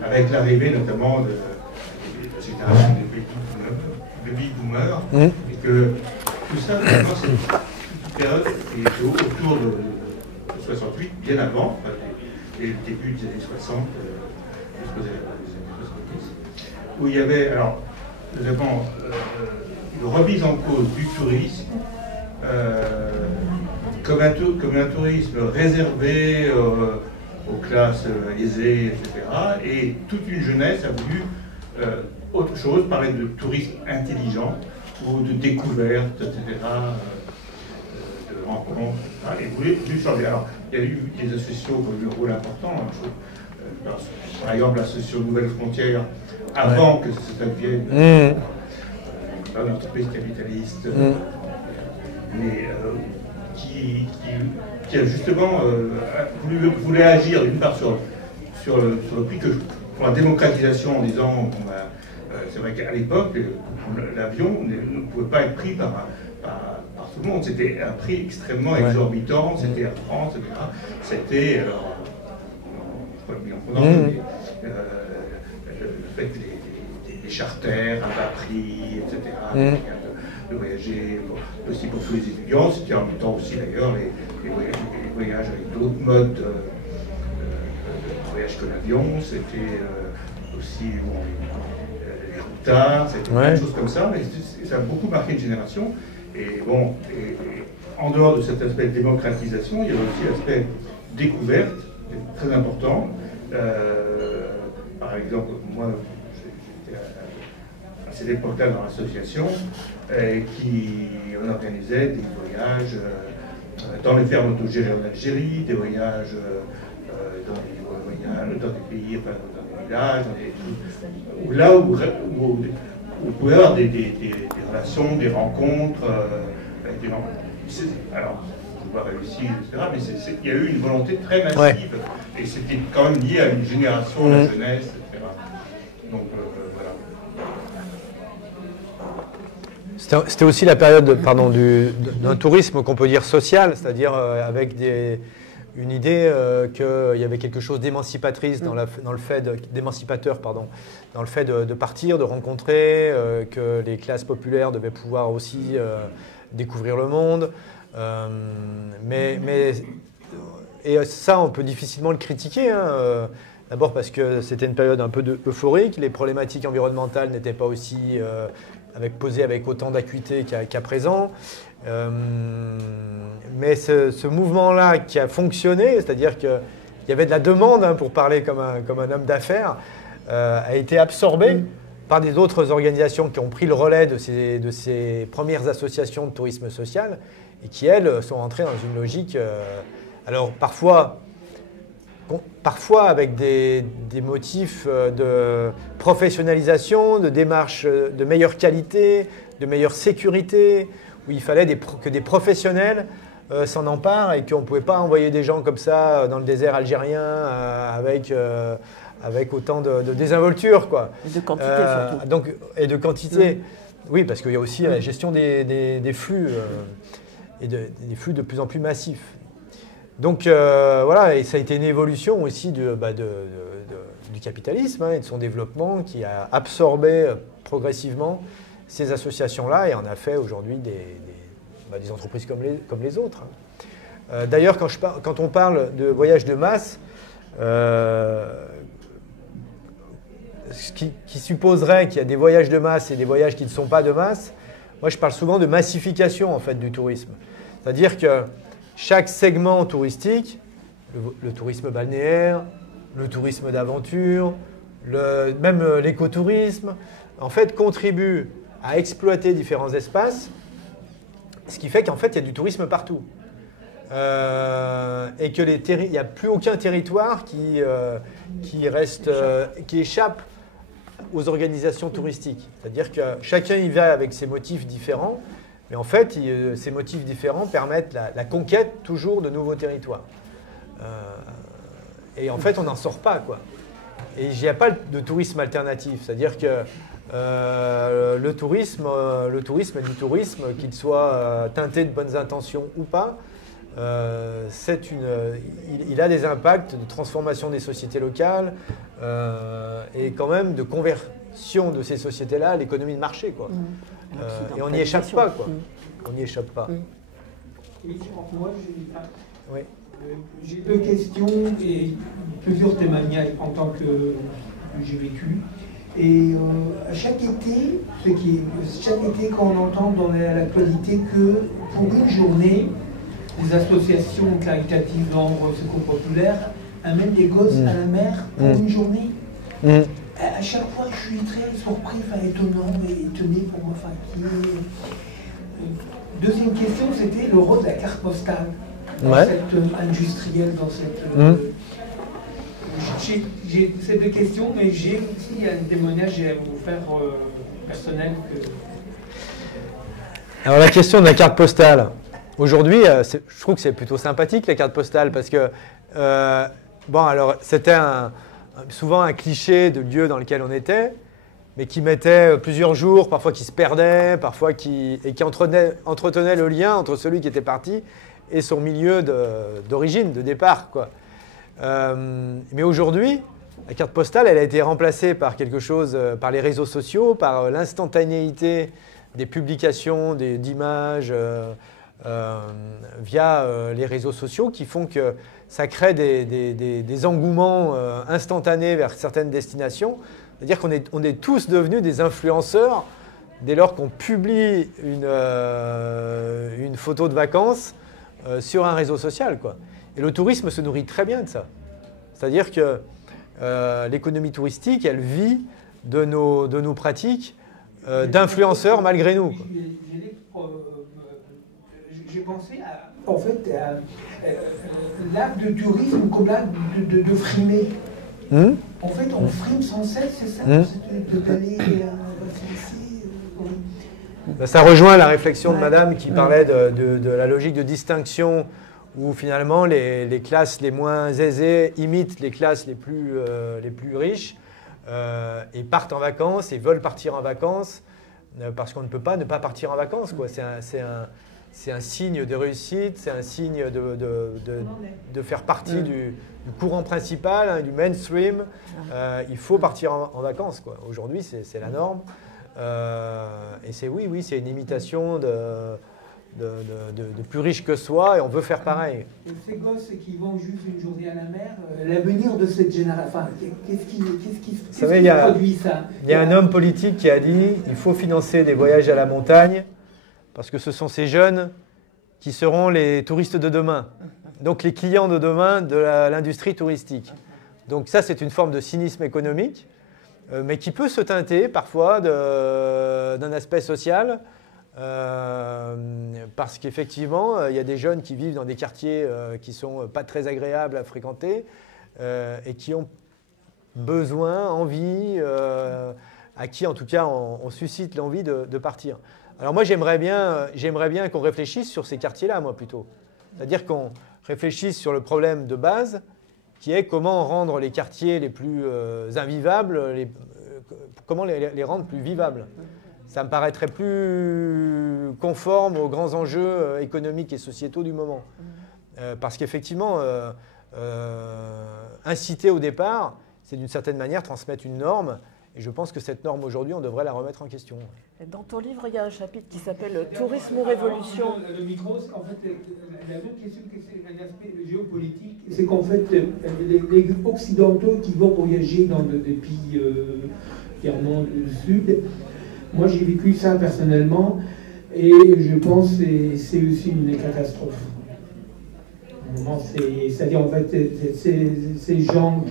avec l'arrivée notamment de la séparation des baby boomers, et que tout ça, vraiment, c'est une période qui est autour de 68, bien avant, les débuts des années 60, jusqu'aux années 70, où il y avait, alors, notamment, une remise en cause du tourisme, comme un tourisme réservé aux classes aisées, etc. Et toute une jeunesse a voulu autre chose, parler de tourisme intelligent ou de découverte, etc., de rencontres, et voulait changer. Alors, il y a eu des associations qui ont eu un rôle important, par exemple l'association Nouvelles Frontières, avant que ça devienne une entreprise capitaliste, mais qui a justement voulu agir d'une part sur le prix pour la démocratisation, en disant c'est vrai qu'à l'époque l'avion ne pouvait pas être pris par tout le monde, c'était un prix extrêmement exorbitant, c'était Air France, etc. C'était le fait des charters à bas prix, etc. De voyager aussi pour tous les étudiants, c'était en même temps aussi d'ailleurs les voyages avec d'autres modes de voyage que l'avion, c'était aussi les routards, c'était plein de choses comme ça, mais ça a beaucoup marqué une génération. Et bon, en dehors de cet aspect de démocratisation, il y avait aussi l'aspect découverte, très important. Par exemple, moi, j'étais à cette époque-là dans l'association, on organisait des voyages dans les fermes autogérées en Algérie, des voyages dans des pays, enfin, dans des villages, là où on pouvait avoir des relations, des rencontres avec des gens. Alors, on va réussir, etc., mais il y a eu une volonté très massive, et c'était quand même lié à une génération, la jeunesse, etc. Donc, voilà. C'était aussi la période d'un tourisme qu'on peut dire social, c'est-à-dire avec une idée qu'il y avait quelque chose d'émancipatrice dans le fait d'émancipateur, dans le fait de partir, de rencontrer, que les classes populaires devaient pouvoir aussi découvrir le monde. Et ça, on peut difficilement le critiquer. D'abord parce que c'était une période un peu euphorique, les problématiques environnementales n'étaient pas aussi posées avec autant d'acuité qu'à présent. Mais ce mouvement-là qui a fonctionné, c'est-à-dire qu'il y avait de la demande, pour parler comme un homme d'affaires, a été absorbé par des autres organisations qui ont pris le relais de ces premières associations de tourisme social et qui, elles, sont entrées dans une logique, alors parfois avec des motifs de professionnalisation, de démarche de meilleure qualité, de meilleure sécurité, où il fallait que des professionnels s'en emparent et qu'on ne pouvait pas envoyer des gens comme ça dans le désert algérien avec autant de désinvolture, quoi. Et de quantité surtout. Et de quantité. Oui, parce qu'il y a aussi la gestion des flux et des flux de plus en plus massifs. Donc voilà, et ça a été une évolution aussi du capitalisme et de son développement qui a absorbé progressivement ces associations-là et en a fait aujourd'hui des entreprises comme les autres. D'ailleurs, quand on parle de voyage de masse, qui supposerait qu'il y a des voyages de masse et des voyages qui ne sont pas de masse, moi je parle souvent de massification en fait du tourisme. C'est-à-dire que chaque segment touristique, le tourisme balnéaire, le tourisme d'aventure, même l'écotourisme, en fait contribue à exploiter différents espaces, ce qui fait qu'en fait il y a du tourisme partout. Et qu'il n'y a plus aucun territoire qui échappe aux organisations touristiques. C'est-à-dire que chacun y va avec ses motifs différents, mais en fait, ces motifs différents permettent la conquête toujours de nouveaux territoires. Et en fait, on n'en sort pas, quoi. Et il n'y a pas de tourisme alternatif. C'est-à-dire que le tourisme est du tourisme, qu'il soit teinté de bonnes intentions ou pas. Il a des impacts de transformation des sociétés locales et quand même de bénéficions de ces sociétés-là l'économie de marché, quoi. Et on n'y échappe pas, quoi. On n'y échappe pas. Oui, moi, Oui. J'ai deux questions et plusieurs témoignages en tant que j'ai vécu. Et chaque été, quand on entend dans l'actualité que pour une journée, les associations caritatives d'ordre secours populaire amènent des gosses à la mer pour une journée. À chaque fois, je suis très surpris, étonnant et étonné pour moi. Deuxième question, c'était le rôle de la carte postale dans cette industrielle, dans cette. J'ai ces deux questions, mais j'ai aussi un témoignage à vous faire personnel. Alors la question de la carte postale. Aujourd'hui, je trouve que c'est plutôt sympathique la carte postale parce que alors c'était souvent un cliché de lieu dans lequel on était, mais qui mettait plusieurs jours, parfois qui se perdait, parfois qui entretenait le lien entre celui qui était parti et son milieu d'origine, de départ, quoi. Mais aujourd'hui, la carte postale, elle a été remplacée par quelque chose, par les réseaux sociaux, par l'instantanéité des publications, d'images via les réseaux sociaux qui font que ça crée des engouements instantanés vers certaines destinations. C'est-à-dire qu'on est tous devenus des influenceurs dès lors qu'on publie une photo de vacances sur un réseau social, quoi. Et le tourisme se nourrit très bien de ça. C'est-à-dire que l'économie touristique, elle vit de nos pratiques d'influenceurs malgré nous, quoi. J'ai pensé en fait à l'acte de tourisme comme l'acte de frimer. En fait, on frime sans cesse, c'est ça, d'aller ça rejoint la réflexion de Madame qui parlait de la logique de distinction où finalement les classes les moins aisées imitent les classes les plus riches et partent en vacances et veulent partir en vacances parce qu'on ne peut pas ne pas partir en vacances, quoi. C'est un signe de réussite, c'est un signe de faire partie du courant principal, hein, du mainstream. Il faut partir en vacances, quoi. Aujourd'hui, c'est la norme. Et c'est c'est une imitation de plus riche que soi et on veut faire pareil. Et ces gosses qui vont juste une journée à la mer, l'avenir de cette génération, enfin, qu'est-ce qui produit ça? Il y a un homme politique qui a dit il faut financer des voyages à la montagne parce que ce sont ces jeunes qui seront les touristes de demain, donc les clients de demain de l'industrie touristique. Donc ça, c'est une forme de cynisme économique, mais qui peut se teinter parfois d'un aspect social, parce qu'effectivement, il y a des jeunes qui vivent dans des quartiers qui ne sont pas très agréables à fréquenter et qui ont besoin, envie, à qui en tout cas on suscite l'envie de partir. Alors moi, j'aimerais bien qu'on réfléchisse sur ces quartiers-là, moi, plutôt. C'est-à-dire qu'on réfléchisse sur le problème de base, qui est comment rendre les quartiers les plus invivables, comment les rendre plus vivables. Ça me paraîtrait plus conforme aux grands enjeux économiques et sociétaux du moment. Parce qu'effectivement, inciter au départ, c'est d'une certaine manière transmettre une norme. Et je pense que cette norme, aujourd'hui, on devrait la remettre en question. Dans ton livre, il y a un chapitre qui s'appelle « Tourisme ou révolution ». Le micro, en fait, la même question, c'est un aspect géopolitique. C'est qu'en fait, les Occidentaux qui vont voyager dans des pays clairement du Sud, moi j'ai vécu ça personnellement, et je pense que c'est aussi une catastrophe. C'est-à-dire, en fait, ces gens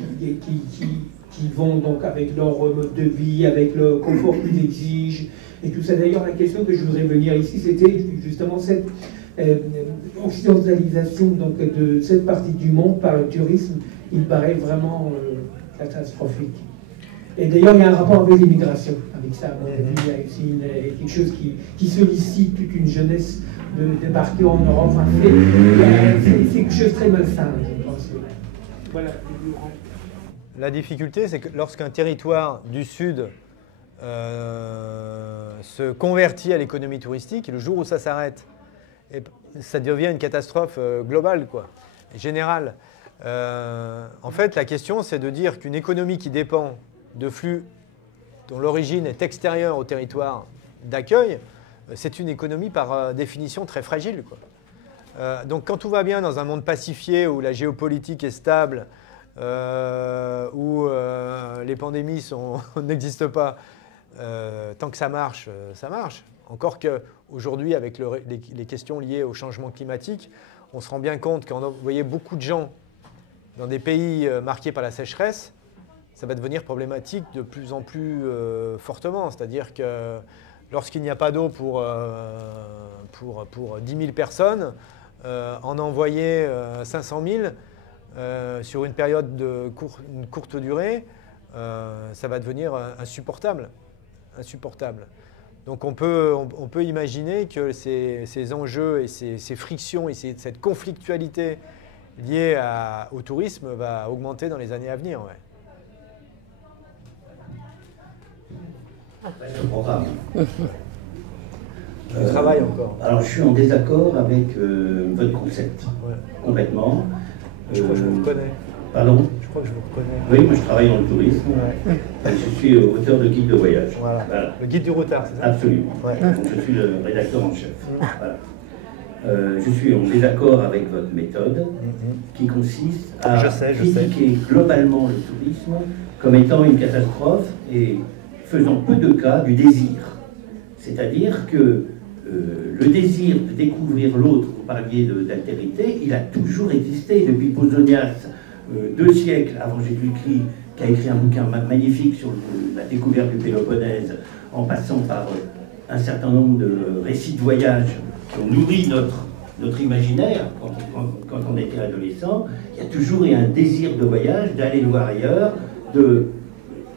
qui vont donc avec leur mode de vie, avec le confort qu'ils exigent, et tout ça. D'ailleurs, la question que je voudrais venir ici, c'était justement cette occidentalisation donc, de cette partie du monde par le tourisme. Il paraît vraiment catastrophique. Et d'ailleurs, il y a un rapport avec l'immigration, avec ça. À mon avis, il y a aussi quelque chose qui sollicite toute une jeunesse de débarquer en Europe. Enfin, c'est quelque chose de très malsain, je pense. Voilà. La difficulté, c'est que lorsqu'un territoire du Sud se convertit à l'économie touristique, et le jour où ça s'arrête, ça devient une catastrophe globale, quoi, générale. En fait, la question, c'est de dire qu'une économie qui dépend de flux dont l'origine est extérieure au territoire d'accueil, c'est une économie par définition très fragile, quoi. Donc quand tout va bien dans un monde pacifié où la géopolitique est stable, où les pandémies n'existent pas, tant que ça marche, ça marche. Encore qu'aujourd'hui, avec les questions liées au changement climatique, on se rend bien compte quand vous voyez beaucoup de gens dans des pays marqués par la sécheresse, ça va devenir problématique de plus en plus fortement. C'est-à-dire que lorsqu'il n'y a pas d'eau pour 10 000 personnes, en envoyer 500 000 sur une période de une courte durée, ça va devenir insupportable. Donc on peut imaginer que ces enjeux et ces frictions et cette conflictualité liée au tourisme va augmenter dans les années à venir. Ouais. Le programme. Je travaille encore. Alors je suis en désaccord avec votre concept, Ouais. Complètement. Je crois que je vous reconnais. Pardon? Je crois que je vous reconnais. Oui, moi je travaille dans le tourisme. Ouais. Je suis auteur de guide de voyage. Voilà. Voilà. Le guide du routard, c'est ça? Absolument. Ouais. Donc, je suis le rédacteur en chef. Voilà. Je suis en désaccord avec votre méthode qui consiste à critiquer globalement le tourisme comme étant une catastrophe et faisant peu de cas du désir. C'est-à-dire que le désir de découvrir l'autre, vous parliez d'altérité, il a toujours existé depuis Pausanias, 2 siècles avant Jésus-Christ, qui a écrit un bouquin magnifique sur la découverte du Péloponnèse, en passant par un certain nombre de récits de voyage qui ont nourri notre imaginaire quand on était adolescent. Il y a toujours eu un désir de voyage, d'aller le voir ailleurs,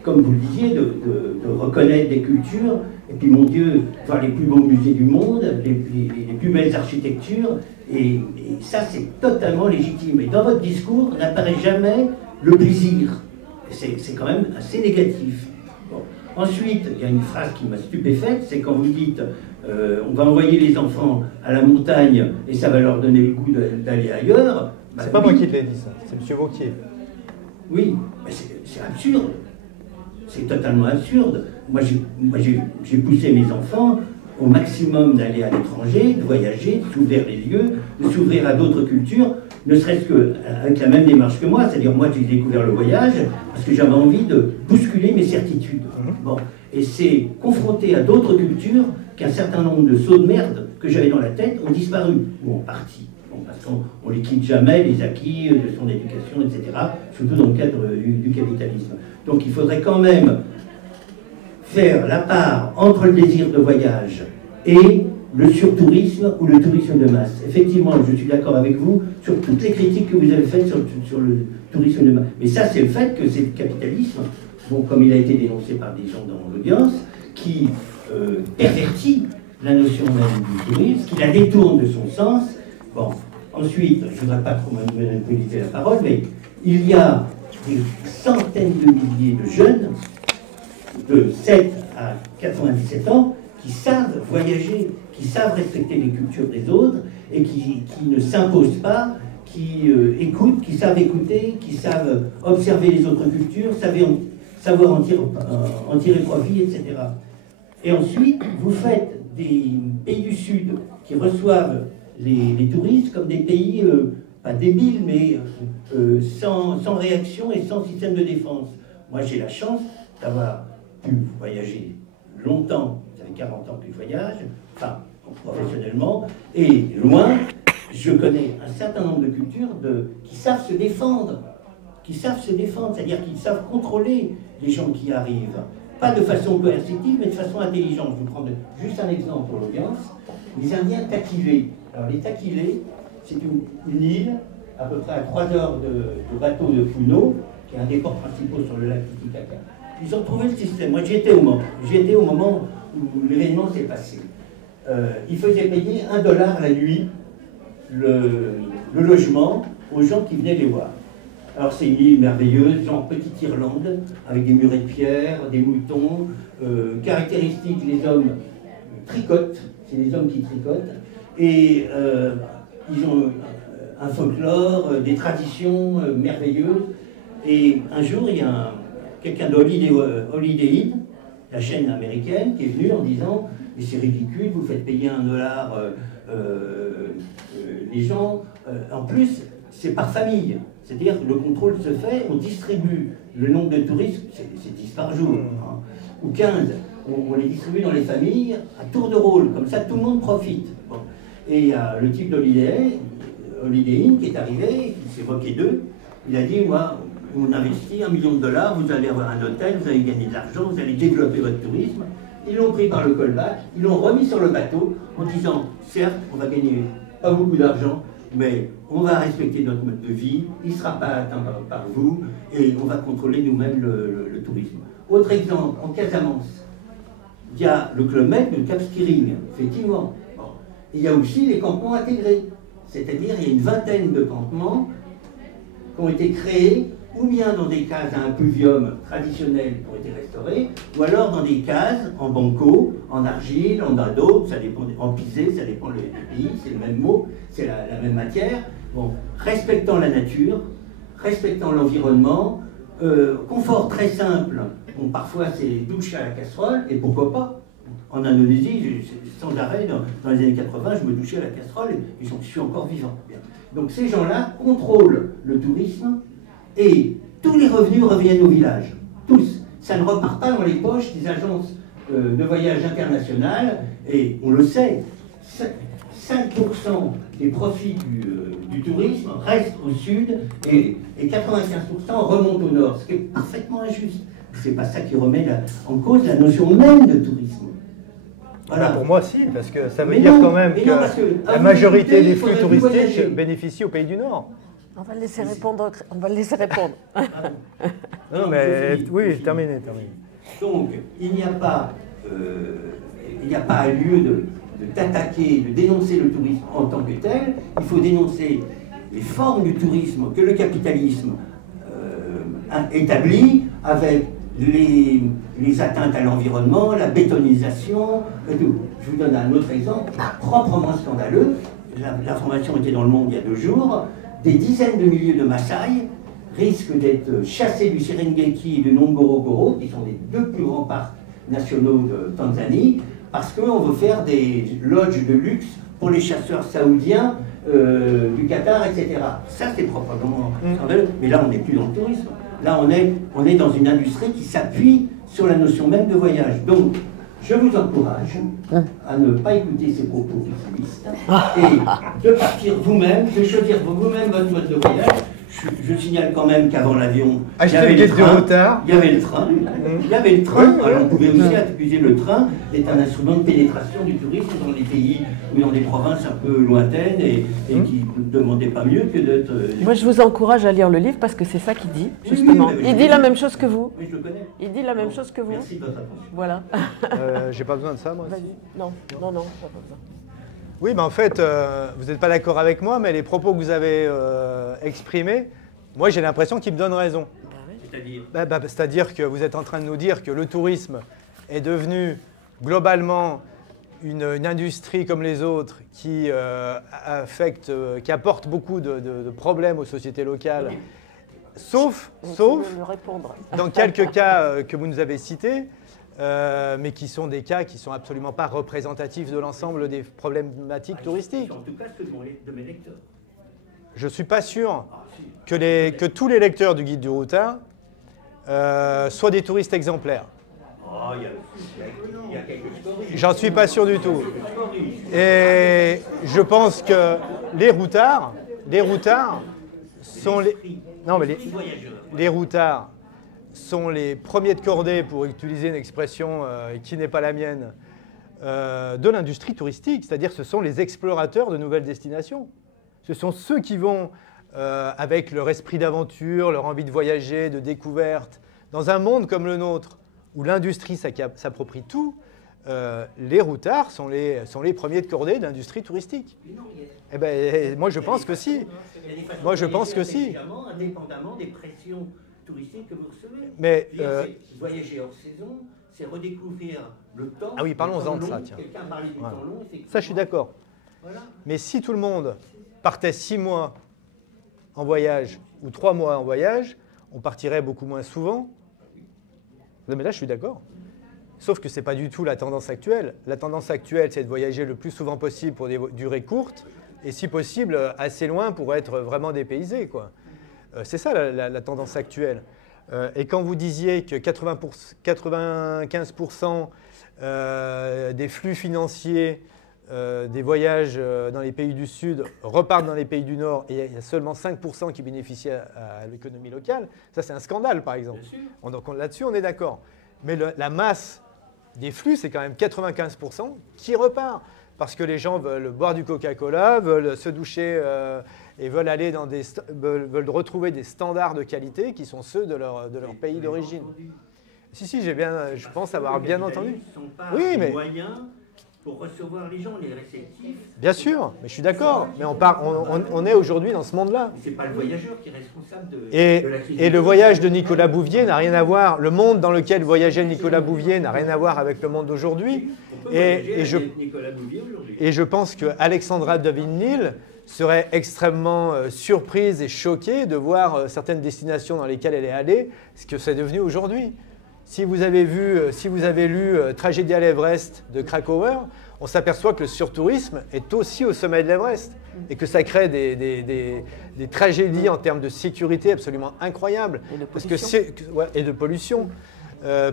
comme vous le disiez, de reconnaître des cultures, et puis mon Dieu, voir les plus beaux musées du monde, les plus belles architectures, et ça c'est totalement légitime. Et dans votre discours n'apparaît jamais le plaisir. C'est quand même assez négatif. Bon. Ensuite, il y a une phrase qui m'a stupéfaite, c'est quand vous dites on va envoyer les enfants à la montagne et ça va leur donner le goût d'aller ailleurs. Bah, C'est pas moi qui l'ai dit ça, c'est M. Vauquier. Oui, mais c'est absurde. C'est totalement absurde. Moi, j'ai poussé mes enfants au maximum d'aller à l'étranger, de voyager, de s'ouvrir les lieux, de s'ouvrir à d'autres cultures, ne serait-ce qu'avec la même démarche que moi, c'est-à-dire moi j'ai découvert le voyage parce que j'avais envie de bousculer mes certitudes. Bon. Et c'est confronté à d'autres cultures qu'un certain nombre de sauts de merde que j'avais dans la tête ont disparu, ou en partie. Bon, parce qu'on ne quitte jamais les acquis de son éducation, etc., surtout dans le cadre du capitalisme. Donc il faudrait quand même faire la part entre le désir de voyage et le surtourisme ou le tourisme de masse. Effectivement, je suis d'accord avec vous sur toutes les critiques que vous avez faites sur le tourisme de masse. Mais ça, c'est le fait que c'est le capitalisme, bon, comme il a été dénoncé par des gens dans l'audience, qui pervertit la notion même du tourisme, qui la détourne de son sens. Bon, ensuite, je ne voudrais pas trop monopoliser la parole, mais il y a des centaines de milliers de jeunes de 7 à 97 ans qui savent voyager, qui savent respecter les cultures des autres et qui ne s'imposent pas, qui écoutent, qui savent écouter, qui savent observer les autres cultures, savoir en tirer profit, etc. Et ensuite, vous faites des pays du Sud qui reçoivent les touristes comme des pays, pas débiles, mais sans réaction et sans système de défense. Moi, j'ai la chance d'avoir pu voyager longtemps, ça fait 40 ans que je voyage, enfin, professionnellement, et loin, je connais un certain nombre de cultures qui savent se défendre, c'est-à-dire qu'ils savent contrôler les gens qui arrivent. Pas de façon coercitive, mais de façon intelligente. Je vais prendre juste un exemple pour l'audience. Les Indiens Taquilés. Alors les Taquilés, c'est une île, à peu près à 3 heures de bateau de Puno, qui est un des ports principaux sur le lac Titicaca. Ils ont trouvé le système. Moi, j'y étais au moment où l'événement s'est passé. Ils faisaient payer $1 la nuit le logement aux gens qui venaient les voir. Alors c'est une île merveilleuse, genre petite Irlande, avec des murets de pierre, des moutons, caractéristiques, les hommes tricotent, c'est les hommes qui tricotent, et ils ont un folklore, des traditions merveilleuses, et un jour il y a quelqu'un de Holiday Inn la chaîne américaine qui est venue en disant « Mais c'est ridicule, vous faites payer $1 les gens. En plus, c'est par famille. C'est-à-dire que le contrôle se fait, on distribue le nombre de touristes, c'est 10 par jour, hein, ou 15. On les distribue dans les familles à tour de rôle, comme ça tout le monde profite. Bon. Et il y a le type d'Holiday Inn qui est arrivé, qui s'est moqué d'eux. Il a dit, moi, on investit $1 million, vous allez avoir un hôtel, vous allez gagner de l'argent, vous allez développer votre tourisme. Ils l'ont pris par le callback, ils l'ont remis sur le bateau en disant, certes, on va gagner pas beaucoup d'argent, mais on va respecter notre mode de vie, il ne sera pas atteint par vous, et on va contrôler nous-mêmes le tourisme. Autre exemple, en Casamance, il y a le Club Med, le Cap Skiring, effectivement. Bon. Il y a aussi les campements intégrés, c'est-à-dire il y a une vingtaine de campements qui ont été créés, ou bien dans des cases à impluvium traditionnelles qui ont été restaurées, ou alors dans des cases en banco, en argile, en adobe, ça dépend, en pisé, ça dépend des pays, c'est le même mot, c'est la même matière. Bon, respectant la nature, respectant l'environnement, confort très simple. Bon, parfois c'est douche à la casserole, et pourquoi pas. En Indonésie, sans arrêt, dans les années 80, je me douchais à la casserole et je suis encore vivant. Bien. Donc ces gens-là contrôlent le tourisme et tous les revenus reviennent au village. Tous. Ça ne repart pas dans les poches des agences de voyage internationales et on le sait, 5% des profits du tourisme restent au sud et 95% remontent au nord, ce qui est parfaitement injuste. C'est pas ça qui remet en cause la notion même de tourisme. Voilà. Pour moi, si, parce que ça veut dire quand même que la majorité des flux touristiques bénéficient au pays du Nord. On va le laisser répondre. On va le laisser répondre. Non, mais oui, terminé. Donc, il n'y a pas lieu d'attaquer, de dénoncer le tourisme en tant que tel. Il faut dénoncer les formes du tourisme que le capitalisme établit avec les atteintes à l'environnement, la bétonisation, et tout. Je vous donne un autre exemple proprement scandaleux. L'information était dans Le Monde il y a 2 jours. Des dizaines de milliers de Maasai risquent d'être chassés du Serengeti et du Ngorongoro, qui sont les 2 plus grands parcs nationaux de Tanzanie, parce qu'on veut faire des lodges de luxe pour les chasseurs saoudiens du Qatar, etc. Ça, c'est proprement scandaleux. Mais là, on n'est plus dans le tourisme. Là, on est dans une industrie qui s'appuie sur la notion même de voyage. Donc, je vous encourage à ne pas écouter ces propos pessimistes et de partir vous-même, de choisir vous-même votre mode de voyage. Je signale quand même qu'avant l'avion, il y avait le train. Il y avait le train. Alors on pouvait aussi accuser le train d'être un instrument de pénétration du tourisme dans les pays ou dans des provinces un peu lointaines et qui ne demandaient pas mieux que d'être... Moi, je vous encourage à lire le livre parce que c'est ça qu'il dit, justement. Il dit la même chose que vous. Oui, je le connais. Il dit la même chose que vous. Merci de votre attention. Voilà. J'ai pas besoin de ça, moi. Non, pas besoin. Oui, mais en fait, vous n'êtes pas d'accord avec moi, mais les propos que vous avez exprimés, moi j'ai l'impression qu'ils me donnent raison. C'est-à-dire C'est-à-dire que vous êtes en train de nous dire que le tourisme est devenu globalement une industrie comme les autres qui qui apporte beaucoup de problèmes aux sociétés locales, sauf dans quelques cas que vous nous avez cités. Mais qui sont des cas qui ne sont absolument pas représentatifs de l'ensemble des problématiques touristiques. En tout cas, ceux de mes lecteurs. Je ne suis pas sûr que tous les lecteurs du Guide du Routard soient des touristes exemplaires. Oh, il y a quelques stories. J'en suis pas sûr du tout. Et je pense que les routards sont les... Non, mais les routards sont les premiers de cordée, pour utiliser une expression qui n'est pas la mienne, de l'industrie touristique. C'est-à-dire que ce sont les explorateurs de nouvelles destinations. Ce sont ceux qui vont, avec leur esprit d'aventure, leur envie de voyager, de découverte, dans un monde comme le nôtre, où l'industrie s'approprie tout, les routards sont les premiers de cordée de l'industrie touristique. Eh ben, moi, je pense que si. Moi, je pense que si. Indépendamment des pressions touristiques que vous recevez. Mais voyager hors saison, c'est redécouvrir le temps. Ah oui, parlons-en de ça, tiens. Quelqu'un parlait du temps long, effectivement. Ça, je suis d'accord. Voilà. Mais si tout le monde partait 6 mois en voyage ou 3 mois en voyage, on partirait beaucoup moins souvent. Mais là, je suis d'accord. Sauf que ce n'est pas du tout la tendance actuelle. La tendance actuelle, c'est de voyager le plus souvent possible pour des durées courtes et si possible assez loin pour être vraiment dépaysé, quoi. C'est ça la tendance actuelle. Et quand vous disiez que 95% des flux financiers des voyages dans les pays du Sud repartent dans les pays du Nord et il y a seulement 5% qui bénéficient à l'économie locale, ça c'est un scandale par exemple. Donc là-dessus on est d'accord. Mais la masse des flux, c'est quand même 95% qui repart. Parce que les gens veulent boire du Coca-Cola, veulent se doucher et veulent aller veulent retrouver des standards de qualité qui sont ceux de leur pays d'origine. Si, je pense avoir bien entendu. Oui, mais pour recevoir les gens, les réceptifs. Bien sûr, mais je suis d'accord. Mais on est aujourd'hui dans ce monde-là. C'est pas le voyageur qui est responsable de la crise. Et le voyage de Nicolas Bouvier n'a rien à voir. Le monde dans lequel voyageait Nicolas Bouvier n'a rien à voir avec le monde d'aujourd'hui. Et je pense que Alexandra David-Néel serait extrêmement surprise et choquée de voir certaines destinations dans lesquelles elle est allée, ce que c'est devenu aujourd'hui. Si vous avez lu Tragédie à l'Everest de Krakauer, on s'aperçoit que le surtourisme est aussi au sommet de l'Everest et que ça crée des tragédies en termes de sécurité absolument incroyables. Et de pollution. Et de pollution.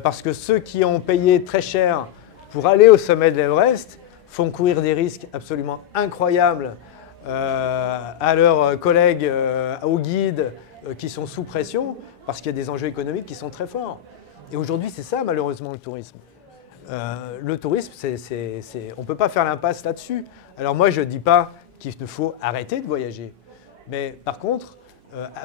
Parce que ceux qui ont payé très cher pour aller au sommet de l'Everest font courir des risques absolument incroyables à leurs collègues, aux guides qui sont sous pression parce qu'il y a des enjeux économiques qui sont très forts. Et aujourd'hui, c'est ça, malheureusement, le tourisme. Le tourisme, on ne peut pas faire l'impasse là-dessus. Alors moi, je ne dis pas qu'il faut arrêter de voyager. Mais par contre,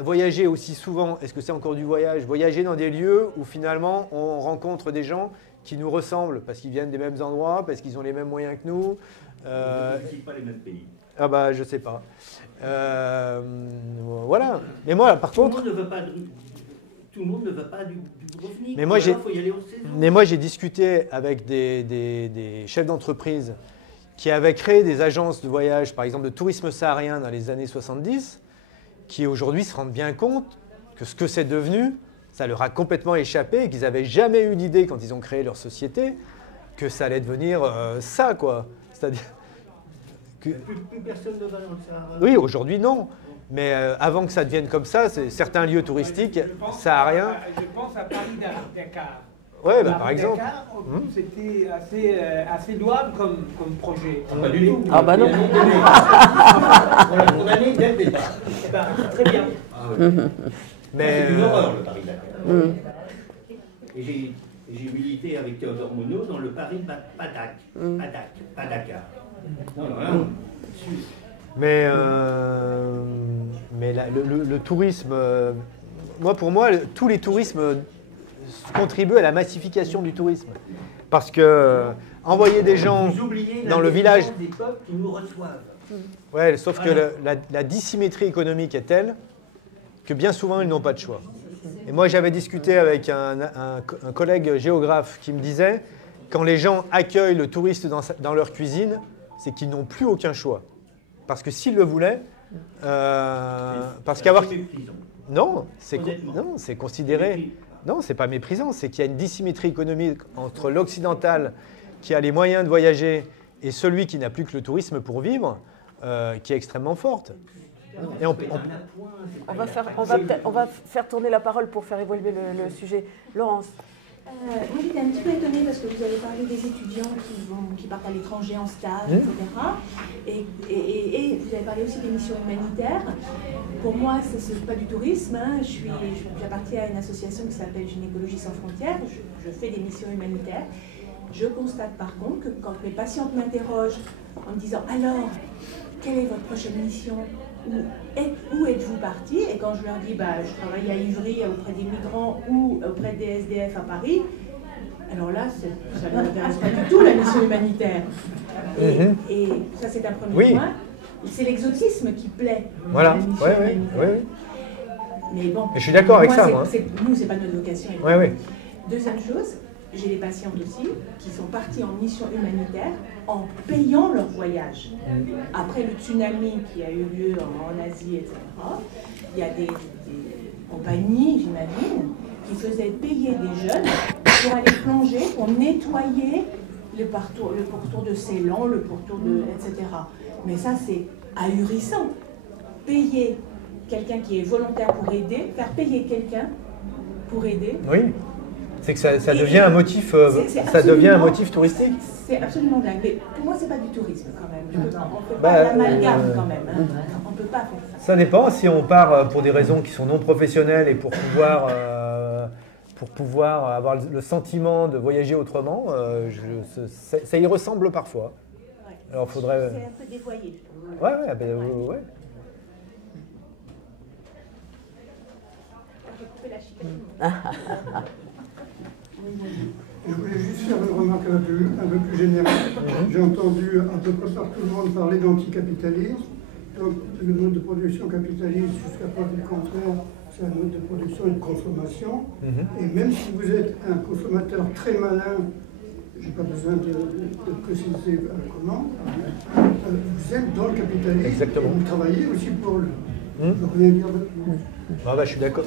voyager aussi souvent, est-ce que c'est encore du voyage? Voyager dans des lieux où finalement, on rencontre des gens qui nous ressemblent, parce qu'ils viennent des mêmes endroits, parce qu'ils ont les mêmes moyens que nous. Ils pas les mêmes pays. Ah bah, je sais pas. Voilà. Mais moi, par contre... Tout le monde ne va pas du revenu. Mais moi, faut y aller en saison. Mais moi, j'ai discuté avec des chefs d'entreprise qui avaient créé des agences de voyage, par exemple de tourisme saharien dans les années 70, qui aujourd'hui se rendent bien compte que ce que c'est devenu, ça leur a complètement échappé et qu'ils n'avaient jamais eu l'idée, quand ils ont créé leur société, que ça allait devenir ça, quoi. C'est-à-dire que... Plus personne ne va dans le Sahara. Oui, aujourd'hui, non. Mais avant que ça devienne comme ça, certains lieux touristiques sahariens... Je pense à Paris-Dakar. Oui, bah, par exemple. Dakar, c'était assez louable comme projet. Pas du tout. Ah bah non. On l'a condamné dès le départ. Très bien. Mais c'est une horreur, le Paris-Dakar. Et j'ai milité avec Théodore Monod dans le Paris-Padak. Pas Dakar. Non. Mais le tourisme, pour moi, tous les tourismes contribuent à la massification du tourisme. Parce que envoyer des gens dans le village... des peuples qui nous reçoivent. Ouais, sauf que la dissymétrie économique est telle que bien souvent, ils n'ont pas de choix. Et moi, j'avais discuté avec un collègue géographe qui me disait, quand les gens accueillent le touriste dans leur cuisine, c'est qu'ils n'ont plus aucun choix. Parce que s'ils le voulaient, parce qu'avoir... Non, c'est considéré... Non, c'est pas méprisant, c'est qu'il y a une dissymétrie économique entre l'occidental qui a les moyens de voyager et celui qui n'a plus que le tourisme pour vivre, qui est extrêmement forte. Et on va faire tourner la parole pour faire évoluer le sujet. Laurence. Moi, j'étais un petit peu étonnée parce que vous avez parlé des étudiants qui partent à l'étranger en stage, etc. Et vous avez parlé aussi des missions humanitaires. Pour moi, ce n'est pas du tourisme. Hein. J'appartiens à une association qui s'appelle Gynécologie sans frontières. Je fais des missions humanitaires. Je constate par contre que quand mes patientes m'interrogent en me disant « Alors, quelle est votre prochaine mission ? Où êtes-vous parti ?» Et quand je leur dis je travaille à Ivry auprès des migrants ou auprès des SDF à Paris, alors là, ça ne m'intéresse pas du tout la mission humanitaire. Et ça, c'est un premier point. C'est l'exotisme qui plaît. Voilà, oui. Mais bon, je suis d'accord avec ça. Nous, c'est pas notre vocation. Oui. Deuxième chose, j'ai des patientes aussi qui sont parties en mission humanitaire en payant leur voyage. Après le tsunami qui a eu lieu en Asie, etc., il y a des compagnies, j'imagine, qui faisait payer des jeunes pour aller plonger, pour nettoyer le pourtour de Ceylan, le pourtour de... etc. Mais ça, c'est ahurissant. Payer quelqu'un qui est volontaire pour aider, faire payer quelqu'un pour aider. Oui, c'est que ça devient un motif, ça devient un motif touristique. C'est absolument dingue. Mais pour moi, c'est pas du tourisme quand même. On ne peut pas l'amalgame quand même. Hein. On ne peut pas faire ça. Ça dépend. Si on part pour des raisons qui sont non professionnelles et pour pouvoir avoir le sentiment de voyager autrement, ça y ressemble parfois. Ouais. Alors faudrait. C'est un peu dévoyé. Ouais. J'ai coupé la chicane. Je voulais juste faire une remarque un peu plus générale. J'ai entendu à peu près par tout le monde parler d'anticapitalisme. Donc, le mode de production capitaliste, jusqu'à preuve du contraire, c'est un mode de production et de consommation. Et même si vous êtes un consommateur très malin, je n'ai pas besoin de préciser comment, vous êtes dans le capitalisme. Exactement. Et vous travaillez aussi pour lui. Je ne veux rien dire de plus. Je suis d'accord.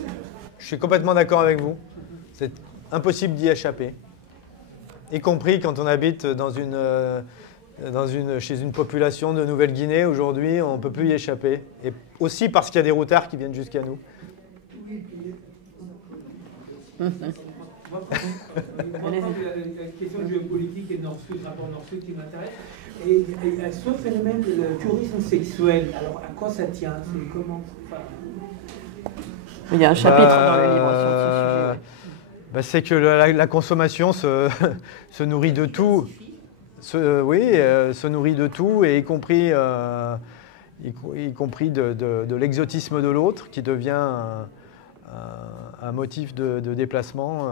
Je suis complètement d'accord avec vous. C'est impossible d'y échapper. Y compris quand on habite chez une population de Nouvelle-Guinée. Aujourd'hui, on ne peut plus y échapper. Et aussi parce qu'il y a des routards qui viennent jusqu'à nous. Moi, la question géopolitique et Nord-Sud, rapport Nord-Sud qui m'intéresse. Et ce phénomène de tourisme sexuel, alors à quoi ça tient? C'est comment? Il y a un chapitre dans le livre sur ce sujet. C'est que la consommation se nourrit de tout. Se nourrit de tout, et y compris de l'exotisme de l'autre, qui devient un motif de déplacement.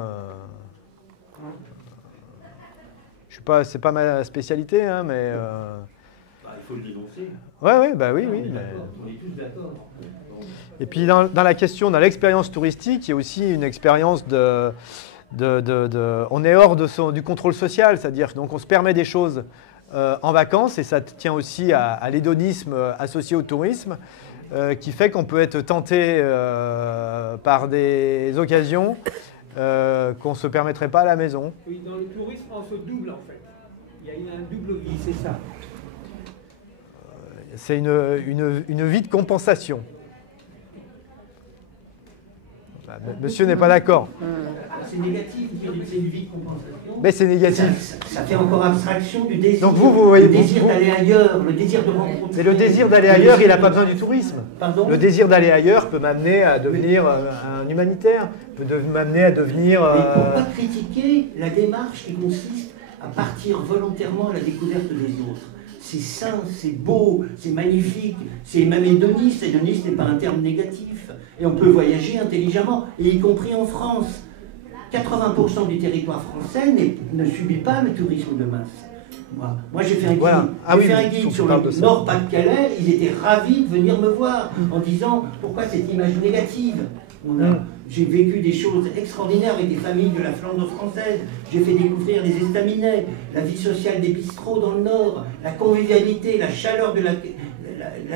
C'est pas ma spécialité, hein, mais... Il faut le dénoncer. Oui. On est tous d'accord. Et puis dans la question, dans l'expérience touristique, il y a aussi une expérience on est hors du contrôle social, c'est-à-dire donc on se permet des choses en vacances, et ça tient aussi à l'hédonisme associé au tourisme, qui fait qu'on peut être tenté par des occasions qu'on ne se permettrait pas à la maison. Oui, dans le tourisme, on se double en fait. Il y a un double vie, c'est ça. C'est une vie de compensation. Monsieur n'est pas d'accord. C'est négatif, c'est une vie de compensation. Mais c'est négatif. Ça fait encore abstraction du désir. Donc vous voyez, le désir d'aller ailleurs, le désir de rencontrer. Mais le désir d'aller ailleurs, il n'a pas besoin du tourisme. Pardon ? Le désir d'aller ailleurs peut m'amener à devenir un humanitaire, peut m'amener à devenir... Mais il ne faut pas critiquer la démarche qui consiste à partir volontairement à la découverte des autres. C'est sain, c'est beau, c'est magnifique, c'est même hédoniste. Hédoniste n'est pas un terme négatif. Et on peut voyager intelligemment, et y compris en France. 80% du territoire français ne subit pas le tourisme de masse. Moi j'ai fait un guide, fait un guide sur le Nord-Pas-de-Calais, ils étaient ravis de venir me voir en disant pourquoi cette image négative. J'ai vécu des choses extraordinaires avec des familles de la Flandre française. J'ai fait découvrir les estaminets, la vie sociale des bistrots dans le Nord, la convivialité, la chaleur de la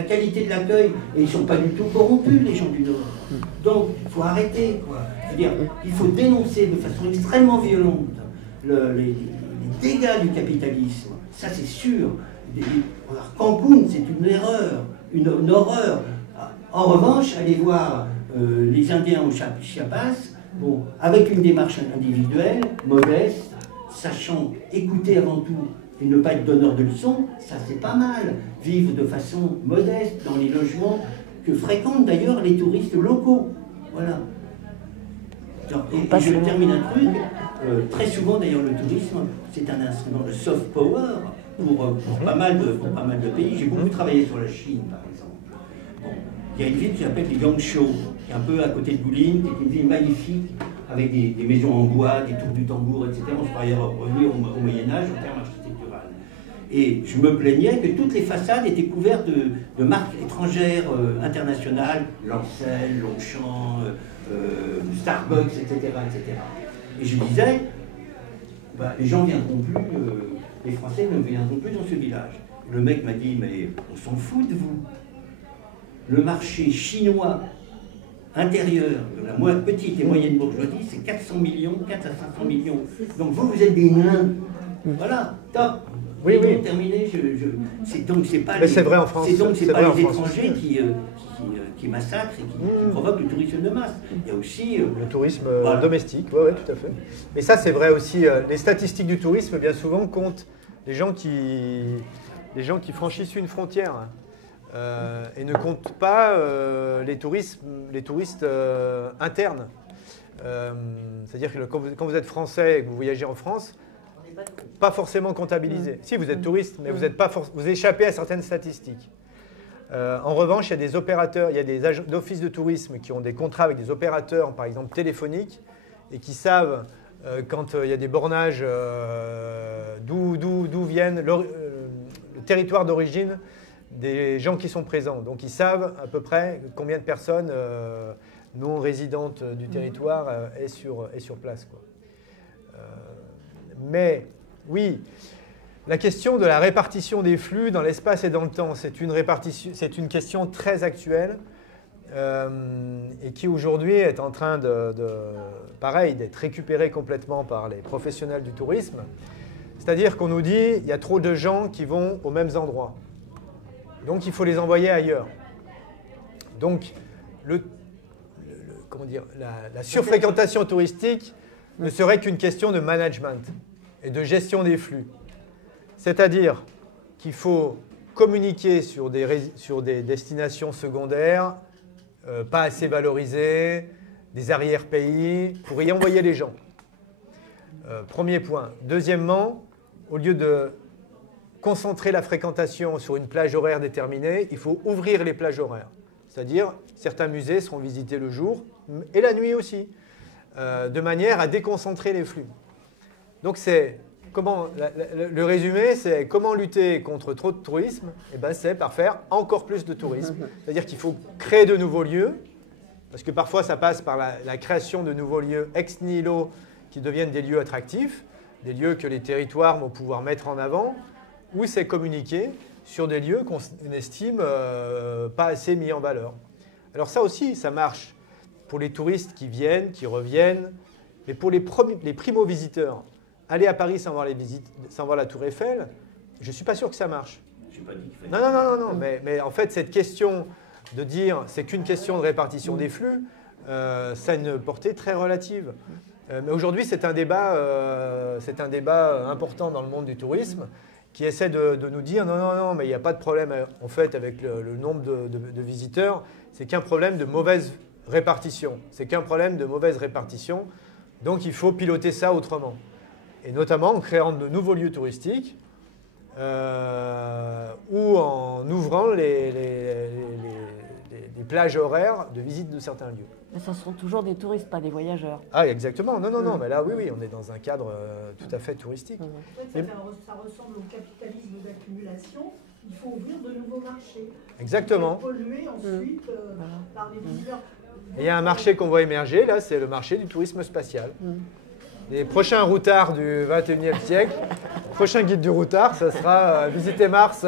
qualité de l'accueil. Et ils ne sont pas du tout corrompus, les gens du Nord. Donc, il faut arrêter, quoi. C'est-à-dire, il faut dénoncer de façon extrêmement violente les dégâts du capitalisme. Ça, c'est sûr. Alors, Cancun, c'est une erreur, une horreur. En revanche, allez voir les Indiens au Chiapas, avec une démarche individuelle, modeste, sachant écouter avant tout et ne pas être donneur de leçons, ça c'est pas mal. Vivre de façon modeste dans les logements que fréquentent d'ailleurs les touristes locaux. Voilà. Et je termine un truc. Très souvent d'ailleurs le tourisme, c'est un instrument de soft power pour pas mal de pays. J'ai beaucoup travaillé sur la Chine par exemple. Il y a une ville qui s'appelle Yangzhou, qui est un peu à côté de Boulin, qui est une ville magnifique, avec des maisons en bois, des tours du tambour, etc. On se croyait revenir au Moyen-Âge en termes architectural. Et je me plaignais que toutes les façades étaient couvertes de marques étrangères internationales, Lancel, Longchamp, Starbucks, etc., etc. Et je disais, les gens ne viendront plus, les Français ne viendront plus dans ce village. Le mec m'a dit, mais on s'en fout de vous. Le marché chinois intérieure de la petite et moyenne bourgeoisie, c'est 400 millions, 4 à 500 millions. Donc vous êtes des nains. Voilà, top. Oui, oui. Terminé. Donc c'est pas. Mais c'est vrai en France. C'est pas les étrangers qui massacrent et qui provoquent le tourisme de masse. Il y a aussi le tourisme domestique. Oui, tout à fait. Mais ça, c'est vrai aussi. Les statistiques du tourisme, bien souvent, comptent les gens qui franchissent une frontière et ne comptent pas les touristes internes. C'est-à-dire que quand vous êtes français et que vous voyagez en France, pas forcément comptabilisé. Si, vous êtes touriste, mais vous échappez à certaines statistiques. En revanche, il y a des opérateurs, il y a des offices de tourisme qui ont des contrats avec des opérateurs, par exemple téléphoniques, et qui savent quand il y a des bornages d'où viennent le territoire d'origine des gens qui sont présents. Donc ils savent à peu près combien de personnes non résidentes du territoire est sur place, quoi. Mais oui, la question de la répartition des flux dans l'espace et dans le temps, c'est une question très actuelle et qui aujourd'hui est en train d'être récupérée complètement par les professionnels du tourisme. C'est-à-dire qu'on nous dit qu'il y a trop de gens qui vont aux mêmes endroits. Donc il faut les envoyer ailleurs. Donc la surfréquentation touristique ne serait qu'une question de management et de gestion des flux. C'est-à-dire qu'il faut communiquer sur des destinations secondaires, pas assez valorisées, des arrière-pays, pour y envoyer les gens. Premier point. Deuxièmement, au lieu de concentrer la fréquentation sur une plage horaire déterminée, il faut ouvrir les plages horaires. C'est-à-dire, certains musées seront visités le jour et la nuit aussi, de manière à déconcentrer les flux. Donc le résumé, c'est comment lutter contre trop de tourisme. Eh ben, c'est par faire encore plus de tourisme. C'est-à-dire qu'il faut créer de nouveaux lieux, parce que parfois ça passe par la création de nouveaux lieux ex nihilo qui deviennent des lieux attractifs, des lieux que les territoires vont pouvoir mettre en avant, ou c'est communiquer sur des lieux qu'on estime pas assez mis en valeur. Alors ça aussi, ça marche pour les touristes qui viennent, qui reviennent, mais pour les primo-visiteurs, aller à Paris sans voir la Tour Eiffel, je ne suis pas sûr que ça marche. Non, mais en fait, cette question de dire c'est qu'une question de répartition des flux, ça a une portée très relative. Mais aujourd'hui, c'est un débat important dans le monde du tourisme qui essaie de nous dire non, mais il n'y a pas de problème en fait avec le nombre de visiteurs, c'est qu'un problème de mauvaise répartition. C'est qu'un problème de mauvaise répartition, donc il faut piloter ça autrement. Et notamment en créant de nouveaux lieux touristiques ou en ouvrant les plages horaires de visite de certains lieux. Mais ce sont toujours des touristes, pas des voyageurs. Ah, exactement. Non, mais là, oui, on est dans un cadre tout à fait touristique. En fait, ça ressemble au capitalisme d'accumulation. Il faut ouvrir de nouveaux marchés. Exactement. Polluer ensuite par les visiteurs. Et il y a un marché qu'on voit émerger, là, c'est le marché du tourisme spatial. Les prochains routards du 21e siècle, le prochain guide du routard, ça sera visiter Mars.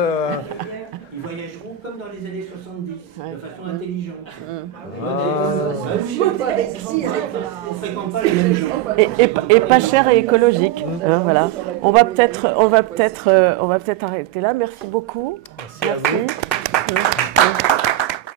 Ils voyageront comme dans les années 70, de façon intelligente. On ne fréquente pas les mêmes gens. Et pas cher et écologique. Voilà. On va peut-être arrêter là. Merci beaucoup. Merci. À vous.